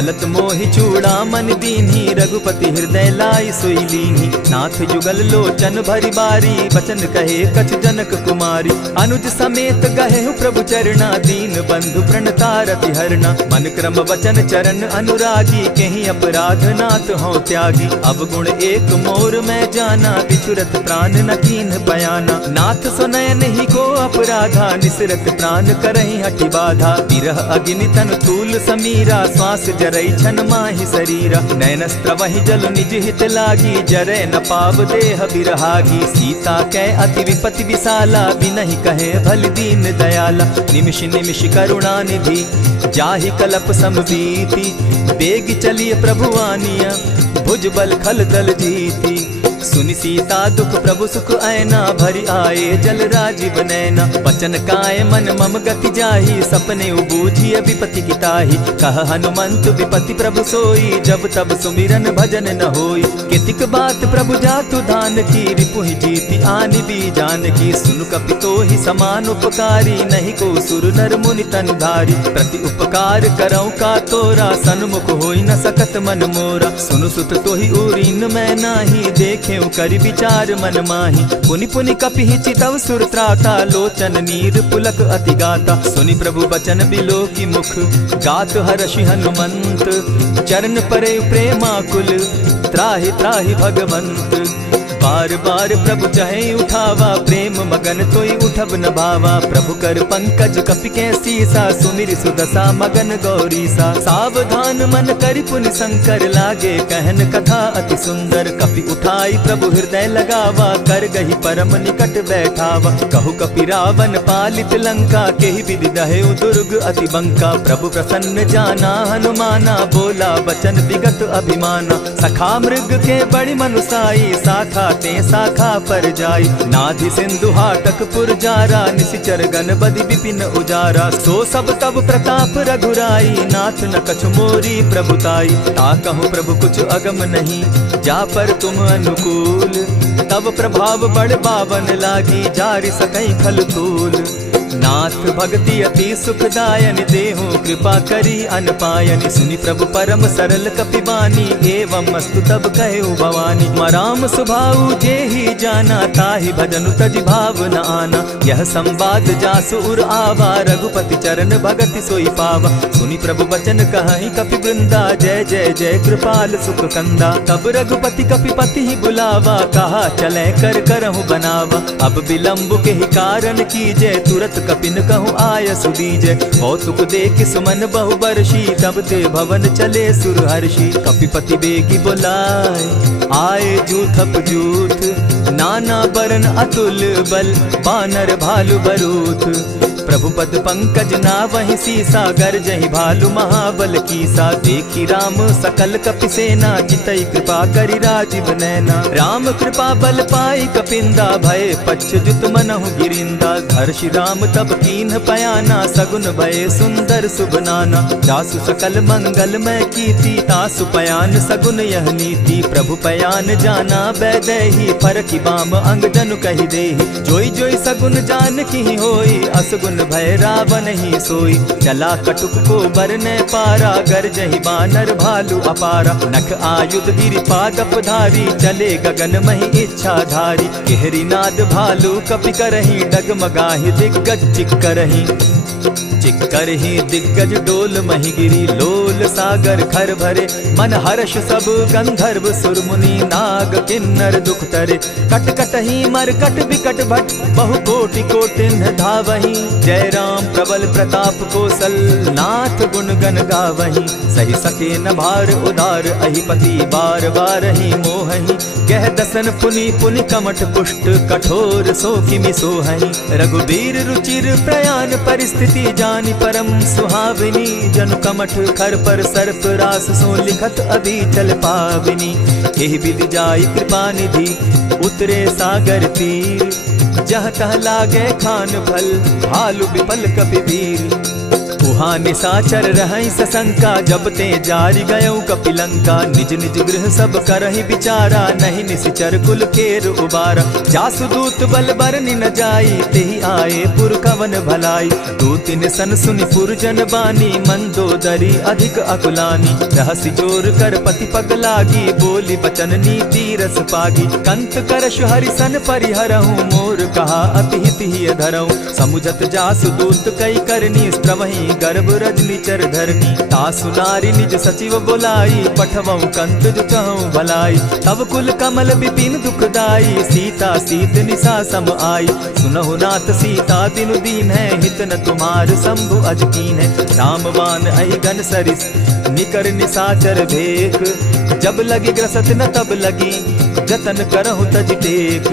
चलत मोहि चूड़ामन दीन्ही, रघुपति हृदय लाई सोई लीन्ही। नाथ जुगल लोचन भरी बारी, बचन कहे कछ जनक कुमारी। अनुज समेत गहे प्रभु चरणा, दीन बंधु प्रणतारति हरना। मन क्रम वचन चरण अनुरागी, कहीं अपराध नाथ हो त्यागी। अब गुण एक मोर मैं जाना, बिचुरत प्राण न कीन्ह बयाना। नाथ सुनयन ही को अपराधा, निसरत प्राण करहि हठि बाधा। विरह अग्नि तन तूल समीरा, श्वास जरई छन माहि शरीरा। नयनस्त्र वहि जल निज हित लागी, जरै न पाव देह बिरहागी। सीता कै अति विपति विशाला, बिनहि कहे भल दीन दयाला। निमिष निमिष करुणा निधि, जाहि कलप समबीति। बेग चलिए प्रभु आनिया, भुज बल खल दल जीती। सुनि सीता दुख प्रभु सुख ऐना, भरी आए जल राजीव नैना। वचन काय मन मम गति जाहि, सपने बूझिय विपति की ताहि। कह हनुमंत विपति प्रभु सोई, जब तब सुमिरन भजन न होई। कितिक बात प्रभु जातु दान की, रिपुहि जीति आनि भी जान की। सुनु कपितोहि समान उपकारी, नहीं को सुर नर मुनि तनु धारी। प्रति उपकार करौ का तोरा, सन्मुख होई न सकत मन मोरा। सुनु सुत तोहि उरीन मैं नाही, देखे करि विचार मन माही। पुनि पुनि कपिहि चितव सुर त्राता, लोचन नीर पुलक अति गाता। सुनि प्रभु बचन बिलो की मुख, गात हर्षि हनुमंत। चरण परे प्रेमाकुल, त्राहि त्राहि भगवंत। बार बार प्रभु चाहे उठावा, प्रेम मगन तोई उठब न भावा। प्रभु कर पंकज कपि के सीसा, सुमिर सुदशा मगन गौरीसा। सावधान मन करि पुनि शंकर, लागे कहन कथा अति सुंदर। कपि उठाई प्रभु हृदय लगावा, कर गही परम निकट बैठावा। कहु कपि रावण पालित लंका, केहि विधि दहेउ दुर्ग अति बंका। प्रभु प्रसन्न जाना हनुमाना, बोला बचन विगत अभिमाना। सखा मृग के बड़ी मनुसाई, साखा ते शाखा पर जाई। नाधि सिंधु हाटक पुर जारा, निशिचर गण बदि विपिन उजारा। सो सब तब प्रताप रघुराई, नाथ न कछु मोरी प्रभुताई। ताकहु प्रभु कुछ अगम नहीं, जा पर तुम अनुकूल। तब प्रभाव बड़ बावन लागी, जारि सकई खल तूल। नाथ भक्ति अति सुखदायनि, देहु कृपा करी अनपायनि। सुनि प्रभु परम सरल कपिबानी, एवं मस्तु तब कहु भवानी। मराम सुभाऊ जेहि जाना, ताहि भजनु तजि भाव न आना। यह संवाद जासु उर आवा, रघुपति चरण भगति सोई पावा। सुनि प्रभु बचन कहहि कपि वृंदा, जय जय जय कृपाल सुख कंदा। तब रघुपति कपिपति ही बुलावा, कहा चले कर करहु बनावा। अब विलंब के ही कारण कीजय, तुरत कपिन कहूँ आय सुदीजय। कौतुक देख सुमन बहु बरसी, तब ते भवन चले सुर हर्षि। कपिपति बेगी बुलाए, आए जूथप जूथ। नाना बरन अतुल बल, बानर भालु बरूथ। प्रभु पद पंकज ना वही सीसा, गर्जहि भालु महाबल कीसा। देखी राम सकल कपि सेना, चितई कृपा करि राजीव नैना। राम कृपा बल पाई कपिंदा, भय पच्युत मनहु गिरिंदा। हर्षि राम तब कीन्ह पयाना, सगुन भय सुंदर शुभ नाना। जासु सकल मंगलमय कीर्ति, तासु पयान सगुन यह नीति। प्रभु पयान जाना बैदेही, फरकि बाम अंग जनु कहि देहि। जोई जोई सगुन जान की होई, असगुन भय रावण ही सोई। चला कटुक को बरने पारा, गरजहि बानर भालु अपारा। नख आयुध गिरि पादप धारी, चले गगन महि इच्छा धारी। केहरी नाद भालु कपि करहि, डगमगाहि दिग्गज चिक्करहि। चिक्करहि दिग्गज डोल महि गिरी, लोल सागर खर भरे। मन हर्ष सब गंधर्व सुर मुनि, नाग किन्नर दुख तरे। कट कटहि मरकट विकट भट, बहु कोटि कोटिन्ह धावहि। जय राम प्रबल प्रताप कौशल, नाथ गुण गण गावहि। सही सके न भार उदार, अहिपति बार बार ही मोहहि। कह दसन पुनि पुनि कमठ पुष्ट, कठोर सो किमि सोहहि। रघुबीर रुचिर प्रयाण परिस्थिति, जानि परम सुहाविनी। जनु कमठ खर पर सर्प रास, सो लिखत अभी चल पाविनी। एहि विधि जाई कृपा निधि, उतरे सागर तीर। जह तह लागे खान फल, भालु विपल कपि वीर। उह वहाँ निशाचर रहै सशंका, जब ते जारी गयौ कपिलंका। निज निज गृह सब करहि विचारा, नहीं निशिचर कुल केर उबारा। जासुदूत बल बरनि न जाई, तेहि आए पुर कवन भलाई। दो तीन सन सुनि पुरजन बानी, मंदोदरी अधिक अकुलानी। रहसि जोर कर पति पग लागी, बोली बचन नीति रस पागी। कंत करश हरिसन परिहरहूँ, मोर कहा अति हित ही धरऊँ। समुझत जासुदूत कई करनी, स्त्रमहि गर्भ रजनी चर धरनी। तासु नारी निज सचिव बोलाई, पठवऊँ कंत जो कहूँ भलाई। तब कुल कमल विपिन दुखदाई, सीता सीत निशा सम आई। सुनहु नाथ सीता दिनु दीन है, हित न तुम्हार शंभु अजकीन है। रामबान अहि गन सरिस निकर निशाचर भेक, जब लगी ग्रसत न तब लगी जतन करहु तज टेक।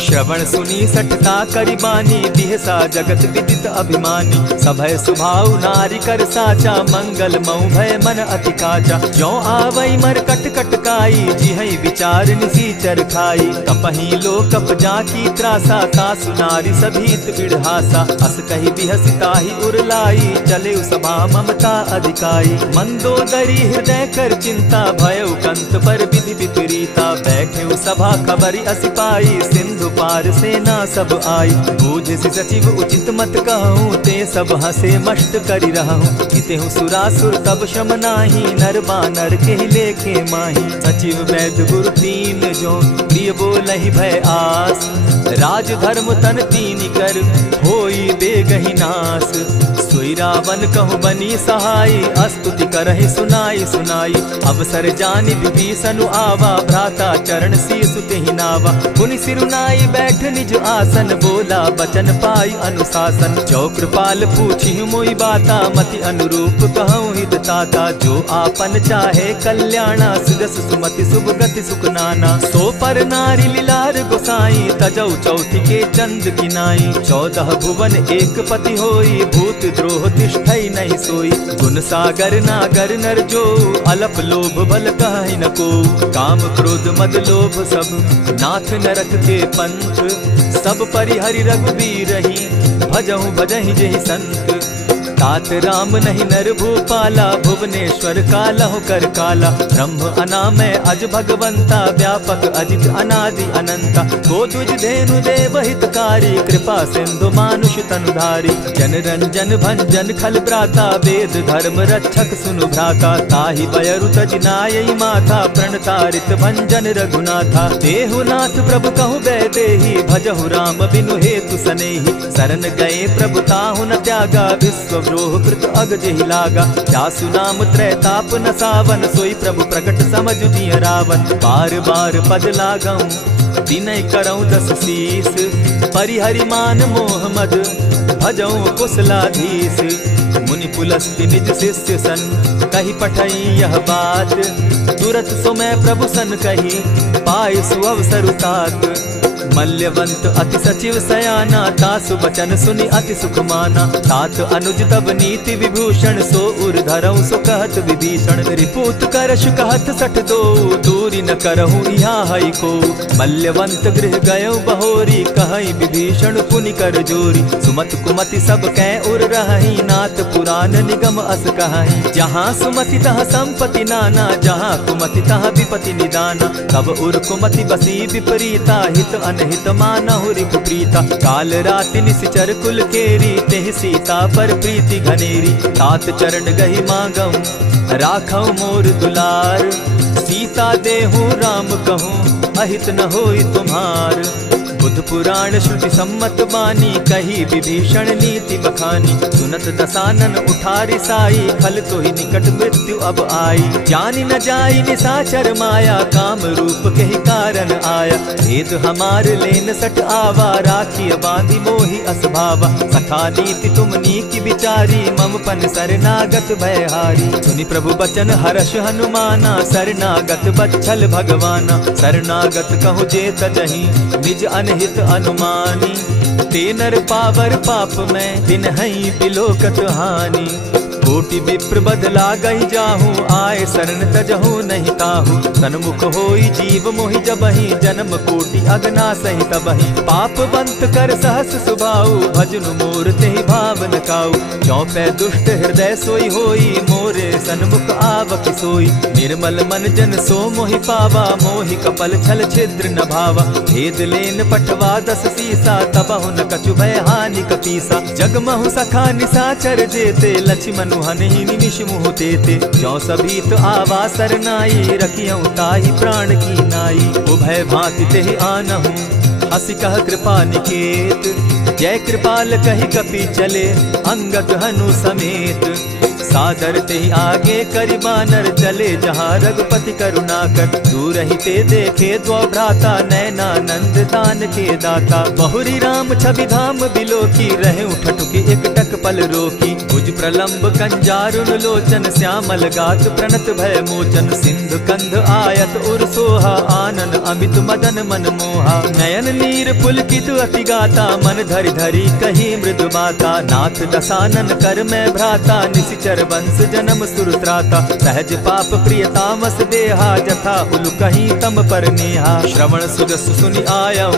श्रवण सुनी सठता करिबानी, बिहसा जगत विदित अभिमानी। सभय सुभाव नारी कर साचा, मंगल मऊ भय मन अति काचा। जो आवई मर कट कट काई, जिहै विचार निसीचर खाई। कपहि लो कप जाकी त्रासा, तासु नारी सभीत बिढ़ासा। अस कहि बिहसिताहि उरलाई, चले सभा ममता अधिकाई। मंदोदरी हृदय कर चिंता, भयउ कंत पर विधि विपरीता। बैठे सभा खबरि असी पाई, सिंधु पार सेना सब आई। बूझि सचिव उचित मत कहूँ, ते सब हसे मष्ट करि रहूँ। हितेहु सुरासुर तब शम नाही, नर बानर के लेखे माही। सचिव वैद्य गुरु तीन जो, प्रिय बोलहि भय आस। राज धर्म तन तीन कर, होई बेगहि नास। सोई रावण कहु बनी सहाई, अस्तुति करहि सुनाई सुनाई। अवसर जानि विभीषण आवा, भ्राता चरण शीस तेहि नावा। मुनि सिरुनाई बैठ निज आसन, बोला बचन पाई अनुशासन। जो कृपाल पूछि मोई बाता, मति अनुरूप कहूँ हित ताता। जो आपन चाहे कल्याणा, सुजस सुमति शुभ गति सुख नाना। सो पर नारी लीलार गोसाई, तजौ चौथि के चंद किनाई। 14 भुवन एक पति होई, भूत द्रोह तिष्ठै नहीं सोई। गुण सागर नागर नर जो, अलप लोभ बल कहै न को। काम क्रोध मद लोभ सब, नाथ नरक के पंथ। सब परिहरि रघुबीरहि, भजहु भजहि जेहि संत। तात राम नहीं नर भूपाला, भुवनेश्वर कालहु कर काला। ब्रह्म अनामय अज भगवंता, व्यापक अजित अनादि अनंता। को तुझ धेनु देव हितकारी, कृपा सिंधु मानुष तनुधारी। जन रंजन भंजन खल भ्राता, वेद धर्म रक्षक सुनु भ्राता। ताहि बयरु तज नायई माथा, प्रणतारित भंजन रघुनाथा। देहु नाथ प्रभु कहु बैदेही, भजहु राम बिनु हेतु सनेही। शरण गए प्रभु ताहु न त्यागा, विश्व द्रोह कृत अग जेहि लागा। जासु नाम त्रैताप न सावन, सोई प्रभु प्रकट समझ दिय रावण। बार बार पद लागऊं, विनय करऊं 10 शीस। परिहरि मान मोह मद, भजऊं कुशलाधीश। मुनि पुलस्ति निज शिष्य सन, कही पठई यह बात। तुरत सो मैं प्रभु सन कही, पाय सुअवसर तात। मल्यवंत अति सचिव सयाना, तासु बचन सुनि अति सुख माना। तात अनुज तब नीति विभूषण, सो उर धरऊं सो कहत विभीषण। रिपुत करश कहत सठ दो, दूरी न करहूँ यहाँ हई को। मल्यवंत गृह गयो बहोरी, कहई विभीषण पुनि कर जोरी। सुमत कुमति सब कै उर रहई, नाथ पुराण निगम अस कहई। जहाँ सुमति तहाँ संपत्ति नाना, जहाँ कुमति तहाँ विपति निदाना। तब उर कुमति बसी विपरीता, हित अनहित मानहु रिपु प्रीता। काल राति निशिचर कुल केरी, तेहि सीता पर प्रीति घनेरी। तात चरण गहि मांगऊं, राखऊं मोर दुलार। सीता देहूं राम कहूं, अहित न होई तुम्हार। बुध पुराण श्रुति सम्मत बानी, कही विभीषण नीति बखानी। सुनत दसानन उठारी साई, खल तो ही निकट मृत्यु अब आई। जानी न जाई निशाचर माया, काम रूप के ही कारण आया। भेद हमार लेन सट आवा, राखी बांधी मोहि असभावा। सखा नीति तुम नीति विचारी, मम पन शरणागत भयहारी। सुनि प्रभु बचन हर्ष हनुमाना, शरणागत बच्छल भगवाना। शरणागत कहु जे तजहि, निज अनहित अनुमानी। ते नर पावर पाप में, दिन हई बिलोकत हानि। कोटि विप्र बदला गई जाहू, आए शरण तजहू नहीं ताहू। सन्मुख होई जीव मोहि जबहि, जन्म कोटि अगना सही तबहि। पाप बंत कर सहस सुभाऊ, भजनु मोर तेहि भावन काऊ। चौपै दुष्ट हृदय सोई होई, मोरे सन्मुख आवक सोई। निर्मल मन जन सो मोहि पावा, मोहि कपल छल छिद्र न भावा। भेद लेन पठवा दस सीसा, तबहु न कछु भय हानि कपीसा। जगमहु सखा निसाचर जेते, लक्ष्मण हनहि निमिष मुह तेते। जो सभीत आवा सरनाई, रखियौ ताहि प्राण की नाई। उभय भांति तेहि आनहु, हसी कह कृपा निकेत। जय कृपाल कहि कपि चले, अंगद हनु समेत। सादर तेहि आगे करि बानर, चले जहाँ रघुपति करुणाकर। दूर ही ते देखे द्वौ भ्राता, नयनानंद दान के दाता। बहुरी राम छवि धाम बिलोकी, रहे ठठुकी एकटक पल रोकी। भुज प्रलंब कंजारुन लोचन, श्यामल गात प्रणत भय मोचन। सिंधु कंध आयत उर सोहा, आनन अमित मदन मन मोहा। नयन नीर पुलकित अति गाता, मन धरि धरि कही मृदु बाता। नाथ दसानन कर मैं भ्राता, निशिचर वंश जन्म सुरत्राता। सहज पाप प्रियतामस देहा, जथा उलु कहीं तम पर नेहा। श्रवण सुजस सुनि आयऊ,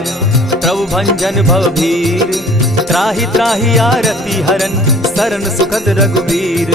प्रभु भंजन भव भीर। त्राहि त्राहि आरती हरन, सरन सुखद रघुवीर।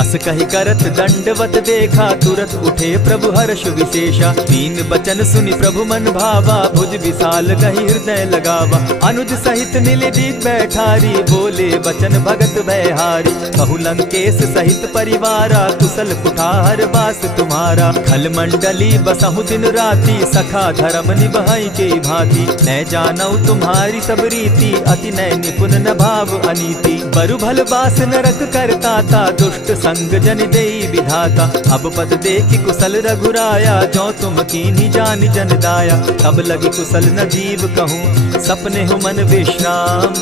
अस कहि करत दंडवत देखा, तुरत उठे प्रभु हर्ष विशेषा। दीन बचन सुनि प्रभु मन भावा, भुज विशाल कहि हृदय लगावा। अनुज सहित नीलदीप बैठारी, बोले बचन भगत भयहारी। कहु लंकेश सहित परिवारा, कुशल कुठार बास तुम्हारा। खल मंडली बसहु दिन राति, सखा धर्म निभाई के भांति। न जानऊ तुम्हारी सब रीति, अति नय निपुण न भाव अनीति। बरु भल बास नरक करताता, दुष्ट संग जन देई विधाता। अब पद देखि कुशल रघुराया, जो तुम कीन्ही जानि जन दाया। तब लगी कुशल न जीव कहूँ, सपने हो मन विश्राम।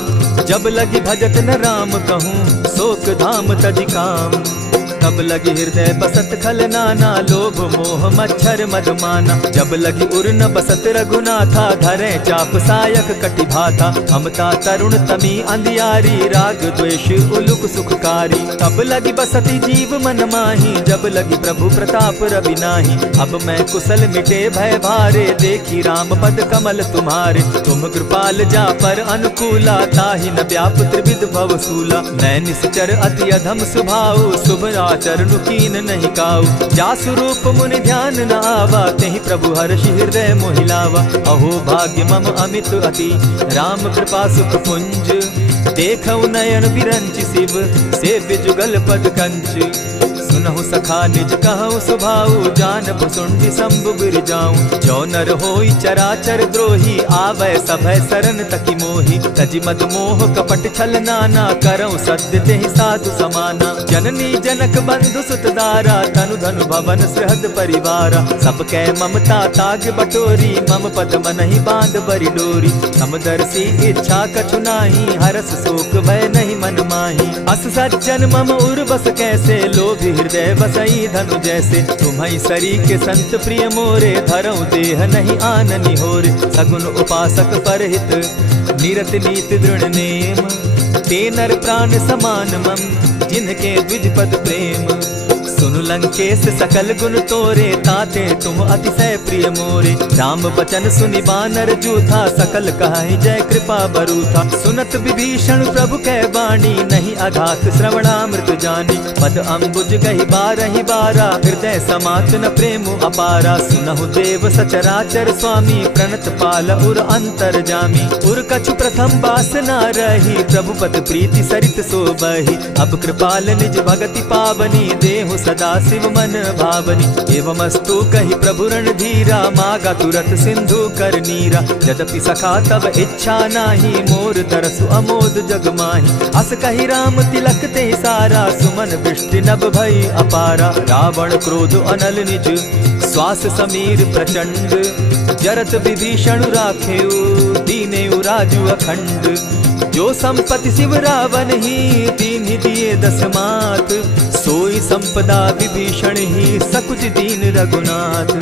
जब लगी भजत न राम कहूँ, शोक धाम तजि काम। तब लगी हृदय बसत खल नाना, लोभ मोह मच्छर मद माना। जब लगी उर न बसत रघुनाथा, धरे चाप सायक कटि भाता। ममता तरुण तमी अंधियारी, राग द्वेष उलुक सुखकारी। तब लगी बसती जीव मन माही, जब लगी प्रभु प्रताप रवि नाही। अब मैं कुशल मिटे भय भारे, देखी राम पद कमल तुम्हारे। तुम कृपाल जा पर अनुकूला, ताहि न व्याप त्रिविध भव सूला। मैं निश्चर अति अधम सुभाऊ, शुभ चरण कीन नहीं काऊ। जासु रूप मुनि ध्यान न आवा, तेहि प्रभु हर्षि हृदय मोहिलावा। अहो भाग्य मम अमित अति, राम कृपा सुख पुंज। देखऊ नयन विरंचि शिव, सेव्य जुगल पद कंच। सुनहु सखा निज कहूँ सुभाऊ, जानबु सुंडि शंभु गिर जाऊं। जो नर होई चराचर द्रोही, आवे सभय शरण तकी मोहि। तजि मद मोह कपट छल नाना, करऊं सत्य तेहि साधु समाना। जननी जनक बंधु सुत दारा, तनु धनु भवन सृहद परिवारा। सब कै ममता ताग बटोरी, मम पद मनहि बांध बरि डोरी। समदर्शी इच्छा कछु नाही, हरस शोक भय नहीं मन माही। अस सज्जन मम उर बस कैसे, लोभी हृदय बसई धनु जैसे। तुम्हई सरी के संत प्रिय मोरे, धरऊ देह नहीं आननि होरे। सगुन उपासक परहित, निरत नीति दृढ़ नेम। ते नर प्राण समान मम, जिनके द्विज पद प्रेम। सुनु लंकेश सकल गुण तोरे, ताते तुम अतिशय प्रिय मोरे। राम बचन सुनि बानर जूथा, सकल कहाहि जय कृपा बरूथा। सुनत विभीषण प्रभु कै बाणी, नहीं अघात श्रवणामृत जानी। पद अम्बुज गहि बारहि बारा, हृदय समात न प्रेम अपारा। सुनहु देव सचराचर स्वामी, प्रणत पाल उर अंतर जामी। उर कछु प्रथम बास न रही, प्रभु पद प्रीति सरित सोबहि। अब कृपाल निज भगति पावनी, देहु सदा शिव मन भावनी। एवमस्तु कहि प्रभु रणधीरा, मागा तुरत सिंधु कर नीरा। यद्यपि सखा तब इच्छा नाही, मोर तरसु अमोद जग माही। अस कहि राम तिलक ते सारा, सुमन दृष्टि नभ भई अपारा। रावण क्रोध अनल निज, श्वास समीर प्रचंड। जरत विभीषण राखेउ, दीनेउ राजु अखंड। जो संपत्ति शिव रावण ही, दीन्हि दिए दस मात। सोई संपदा विभीषण ही सकुच दीन रघुनाथ।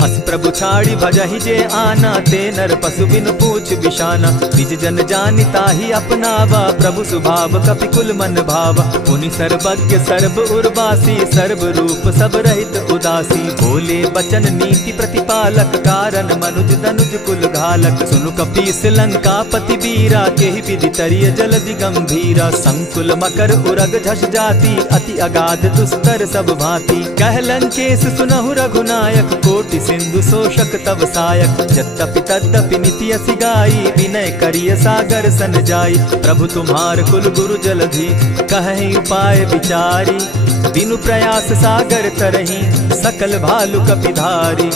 अस प्रभु छाड़ी भजहि जे आना, ते नर पशु बिन पूछ बिशाना। निज जन जानि ताहि अपनावा, प्रभु स्वभाव कपि कुल मन भावा। मुनि सर्वज्ञ सर्व उर्वासी, सर्व रूप सब रहित उदासी। बोले बचन नीति प्रतिपालक, कारण मनुज दनुज कुल घालक। सुनु कपीस लंकापति वीरा, केहि विधि तरिय जलधि गंभीरा। संकुल मकर उरग झष जाति, अति अगाध दुस्तर सब भांति। कह लंकेश सुनहु रघुनायक, कोटि सिंधु शोषक तव सायक। यद्यपि तद्यपि निति असि गाई, विनय करिय सागर सन जाई। प्रभु तुम्हार कुल गुरु जलधि, कहि उपाय विचारी। बिनु प्रयास सागर तरही, सकल भालु कपिधारी।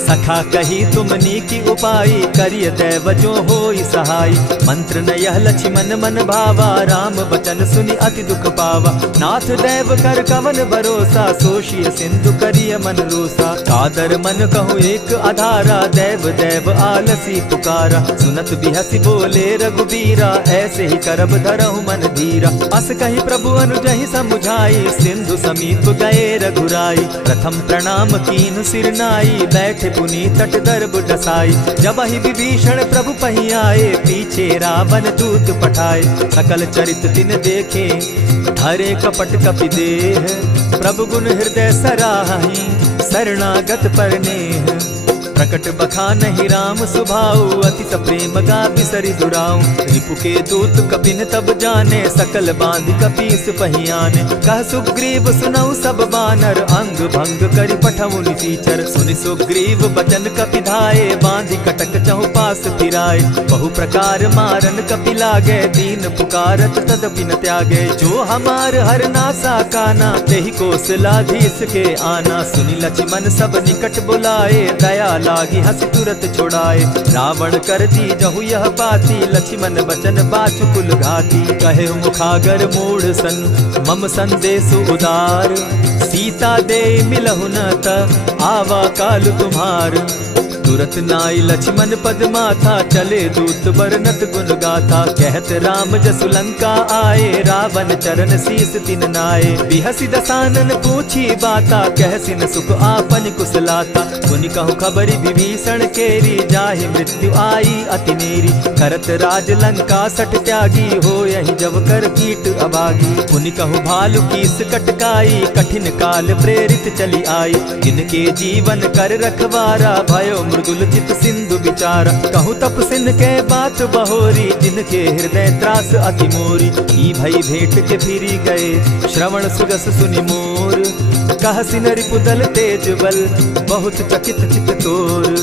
सखा कही तुमनी की उपाय, करिय दैव जो होई सहाय। मंत्र न यह लक्ष्मण मन भावा, राम बचन सुनि अति दुख पावा। नाथ दैव कर कवन भरोसा, सोषिय सिंधु करिय मन रोसा। कादर मन कहूँ एक आधारा, दैव दैव आलसी पुकारा। सुनत बिहसी बोले रघुबीरा, ऐसे ही करब धरहु मन धीरा। अस कही प्रभु अनुजहि समुझाई, सिंधु समीप गए रघुराई। प्रथम प्रणाम कीन सिर नाई, बैठे पुनि तट दर्भ डसाई। जब ही विभीषण प्रभु पही आए, पीछे रावण दूत पठाए। सकल चरित तिन देखे, धरे कपट कपि देह। प्रभु गुण हृदय सराहि, शरणागत पर नेह। प्रकट बखानहि राम सुभाऊ, अति प्रेम गा बिसरि दुराऊ। रिपु के दूत कपिन तब जाने, सकल बांधि कपीस पहियाने। कह सुग्रीव सुनऊ सब बानर, अंग भंग करि पठऊ निसीचर। सुनि सुग्रीव बचन कपि धाये, बांधि कटक चहु पास फिराए। बहु प्रकार मारन कपि लागे, दीन पुकारत तदपि न त्यागे। जो हमार हर नासा काना, तेहि कौशलाधीश के आना। सुनि लक्ष्मण सब निकट बुलाए, दया लागी हंस तुरत छुड़ाए। रावण कर दी जहु यह बाती, लक्ष्मण बचन बाचु कुल घाती। कहे मुखागर मूढ़ सन, मम संदेश उदार। सीता दे मिलहु न त, आवा काल तुम्हार। तुरत नाई लक्ष्मण पद माथा, चले दूत बरनत गुण गाथा। कहत राम जसु लंका आए, रावण चरण शीस तिन नाए। बिहसी दसानन पूछी बाता, कहसिन सुख आपन कुशलाता। मुनि कहु खबरी विभीषण केरी, जाहि मृत्यु आई अति नेरी। करत राज लंका सठ त्यागी, हो यही जब कर कीट अभागी। मुनि कहु भालु कीस कटकाई, कठिन काल प्रेरित चली आई। जिनके जीवन कर रखवारा, भयो मृदुल चित सिंधु विचारा। कहूँ तप सिन के बात बहोरी, जिनके हृदय त्रास अति मोरी। ई भई भेंट के फिरी गए, श्रवण सुगस सुनि मोर। कह सिन रिपुदल तेज बल, बहुत चकित चित तोर।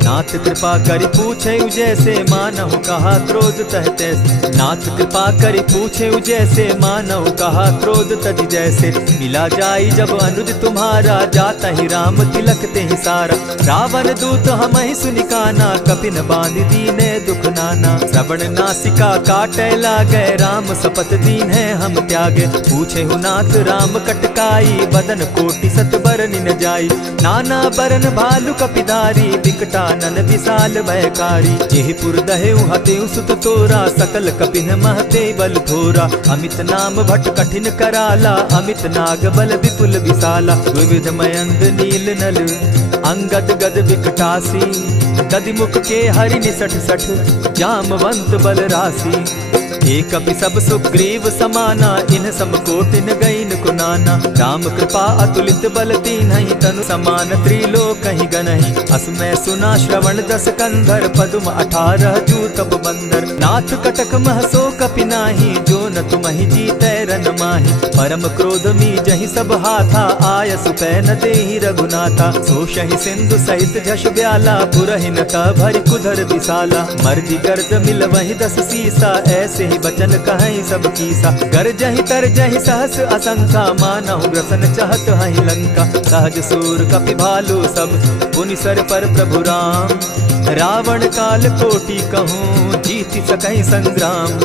नाथ कृपा करि पूछे जैसे, मानहु कहा क्रोध तह तैसे। नाथ कृपा करि पूछे जैसे, मानहु कहा क्रोध तज जैसे। मिला जाई जब अनुज तुम्हारा, जाता ही राम तिलक ते ही सारा। रावण दूत हम ही सुनिकाना, कपिन बांध दीने दुख नाना। श्रवण नासिका काटे लागे, राम सपत दीन है हम त्यागे। पूछे हु नाथ राम कटकाई, बदन कोटि सत बरन न जाई। नाना बरन भालु कपिधारी, विकटा नन विशाल भयकारी। जेहि पुर दहेउ हतेउ सुत तोरा, सकल कपिन महते बल थोरा। अमित नाम भट कठिन कराला, अमित नाग बल विपुल विशाला। विविध मयंद नील नल, अंगद गद विकटासी। गदि मुख के हरि निसठ सठ, जामवंत बल राशि। एक कपि सब सुग्रीव समाना, इन सम कोटिन गईन कुनाना। राम कृपा अतुलित बल दीन्हि, तनु समान त्रिलोक ही गनहि। असमय सुना श्रवण दस कंधर, पदुम 18 जूतब बंदर। नाथ कटक मह सो कपि नाही, जो न तुमहि जीतै रन माहि। परम क्रोध मी जहि सब हाथा, आय सुपै न देहि रघुनाथा। सोषहि सिंधु सहित झष ब्याला, पुरहिन त भरि कुधर विशाला। मर्दि गर्द मिल वहि 10 सीसा, ऐसे ही बचन कहीं सब कीसा। गरजहि तरजहि सहस असंखा, मानहु ग्रसन चहत हहि लंका। सहज सूर कपि भालु सब, पुनि सर पर प्रभु राम। रावण काल कोटि कहूँ, जीति सकहि संग्राम।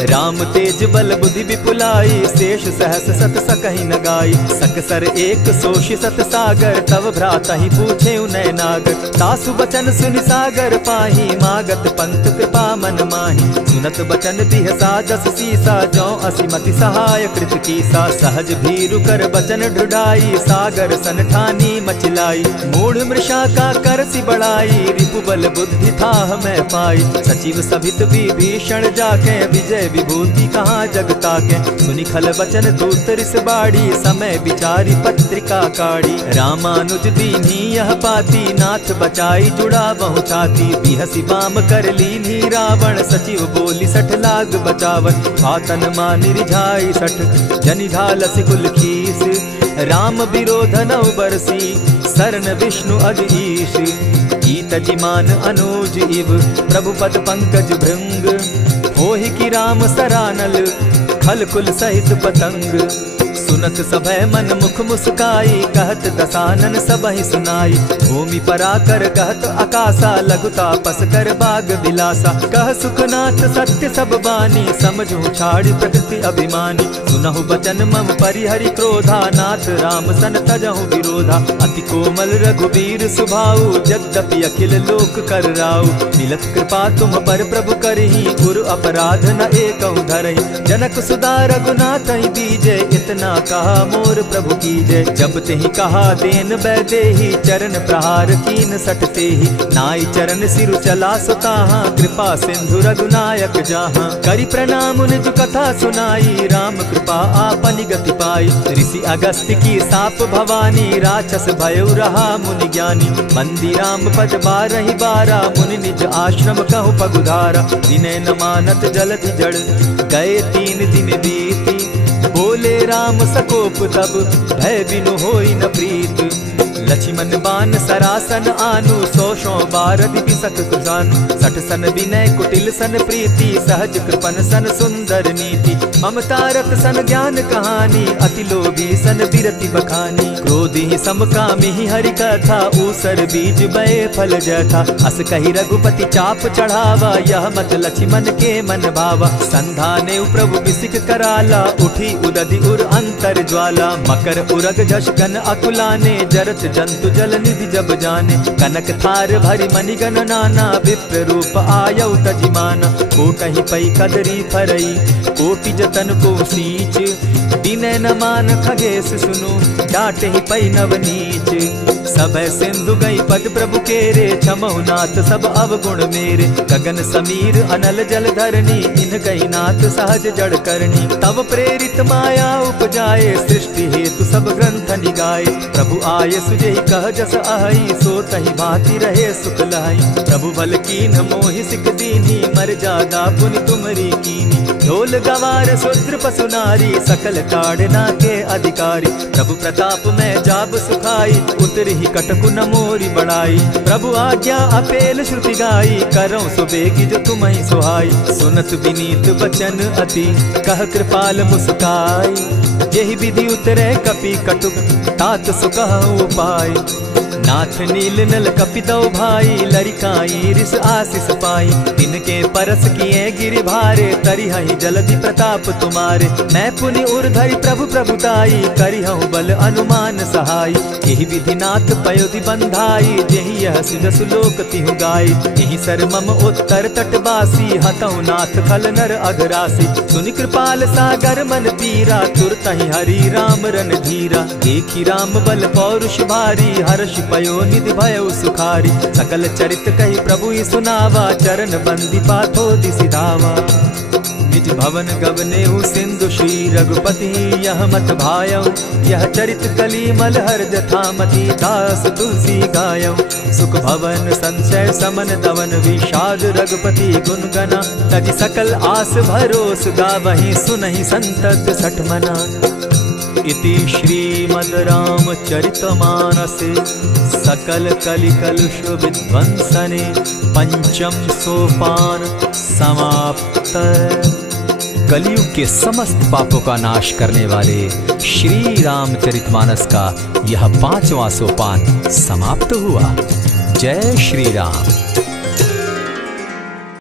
राम तेज बल बुद्धि विपुलाई, शेष सहस सत सकहि न गाई। सकसर एक सोष सत सागर, तव भ्राता ही पूछे उनय नागर। तासु बचन सुनि सागर पाही, मागत पंत कृपा मन माही। सुनत बचन बिहसा जस सीसा, जौ असिमति सहाय कृत कीसा। सहज भीरु कर बचन ढुढ़ाई, सागर सन ठानी मचिलाई। मूढ़ मृषा का करसि बढ़ाई, रिपुबल बुद्धि थाह मैं पाई। सचिव सभित विभीषण जाके, विजय विभूति कहाँ जग ताके। सुनि खल बचन दूत रिस बाड़ी, समय विचारी पत्रिका काढ़ी। रामानुज दीन्ही यह पाती, नाथ बचाई जुड़ा बहु छाती। बिहसी बाम कर लीन्ही रावण, सचिव बोली सठ लाग बचावन। आतन मानि रिझाई सठ, जनि ढालसि कुल खीस। राम विरोध नौ बरसी, शरण विष्णु अज ईश। कीत जिमान अनुज इव, प्रभु पद पंकज भृंग। होहि की राम सरानल, खल कुल सहित पतंग। सुनत सभय मन मुख मुस्काई, कहत दसानन सबहि सुनाई। भूमि पराकर कहत आकाशा, लघुता पस कर बाग बिलासा। कह सुखनाथ सत्य सब बानी, समझू छाड़ प्रकृति अभिमानी। सुनहु बचन मम परिहरि क्रोधा, नाथ राम सन तजहु विरोधा। अति कोमल रघुबीर सुभाऊ, यद्यपि अखिल लोक कर राऊ। मिलत कृपा तुम पर प्रभु करही, गुरु अपराध न एकहु धरहि। जनक सुदा रघुनाथ दीजे, इतना कहा मोर प्रभु की जय। जब तेहि कहा देन बैदेही, चरण प्रहार कीन सटते ही। नाई चरण सिरु चला सुताहा, कृपा सिंधु रघुनायक जाहा। करि प्रणाम निज कथा सुनाई, राम कृपा आपनि गति पाई। ऋषि अगस्त्य की साप भवानी, राक्षस भयउ रहा मुनि ज्ञानी। बंदी राम पद बारहि बारा, मुनि निज आश्रम कहु पगुधारा। विनय न मानत जलधि जड़, गए 3 दिन बीती। बोले राम सकोप तब, भय बिनु होई न प्रीत। लक्ष्मण बान सरासन आनु, 100 बारदि बिसक कुजानु। 60 सन विनय कुटिल सन प्रीति, सहज कृपन सन सुंदर नीति। ममता रत सन ज्ञान कहानी, अति लोभी सन बिरति बखानी। क्रोधी समकामी हरि कथा, ऊसर बीज बये फल जथा। अस कही रघुपति चाप चढ़ावा, यह मत लक्ष्मण के मन भावा। संधाने प्रभु बिसिक कराला, उठी उदधि उर अंतर ज्वाला। मकर उरग झष गन अकुलाने, जरत जंतु जल निधि जब जाने। कनक थार भरी मणिगण नाना, विप्र रूप आयौ तजिमाना। कोटहि पै कदरी फरई, कोटि जतन को सींच। विनय न मान खगेश सुनु, डांटहि पै नवनीच। सब सिंधु गई पद प्रभु केरे, क्षमहु नाथ सब अवगुण मेरे। गगन समीर अनल जल धरनी, इन गई नाथ सहज जड़ करनी। तब प्रेरित माया उपजाए, सृष्टि हेतु सब ग्रंथ निगाए। प्रभु आय सुजेहि कह जस अहई, सो तहि भांति रहे सुख लहई। प्रभु बल कीन मोहि सिक दीन्ही, मर्यादा पुनि तुमरी कीनी। ढोल गवार शूद्र पशु नारी, सकल ताड़ना के अधिकारी। प्रभु प्रताप में जाब सुखाई, उतरहि कटकु न मोरी बड़ाई। प्रभु आज्ञा अपेल श्रुति गाई, करौ सुबेगी जो तुम्हि सुहाई। सुनत विनीत बचन अति, कह कृपाल मुस्काई। यही विधि उतरे कपि कटुक, तात सुकहु उपाय। नाथ नील नल कपि दौ भाई, लरिकाई रिस आशीष पाई। तिनके परस किए गिरि भारे, तरिहहि जलधि प्रताप तुम्हारे। मैं पुनि उर्धरि प्रभु प्रभुताई, करिहु बल अनुमान सहाय। यही विधि नाथ पयोधि बंधाई, जेहि यह सुजसु लोक तिहु गाई। यही सर मम उत्तर तटवासी, हतहु नाथ खल नर अघरासी। सुनि कृपाल सागर मन पीरा, तुरतहि हरि राम रन धीरा। देखी राम बल पौरुष भारी, हर्ष पयो निधि भयउ सुखारी। सकल चरित कही प्रभु ही सुनावा, चरण बंदी पाथो दिसि धावा। निज भवन गवनेहु सिंधु श्री रघुपति, यह मत भायऊ। यह चरित कली मलहर जथामति, दास तुलसी गायऊ। सुख भवन संशय समन दवन, विषाद रघुपति गुण गना। तजि सकल आस भरोस, गावहि सुनहि संतत सठ मना। इति श्रीमद् रामचरितमानसे, सकल कलि कलुष विध्वंसने। पंचम सोपान समाप्त। कलयुग के समस्त पापों का नाश करने वाले श्री रामचरितमानस का यह 5वां सोपान समाप्त हुआ। जय श्री राम।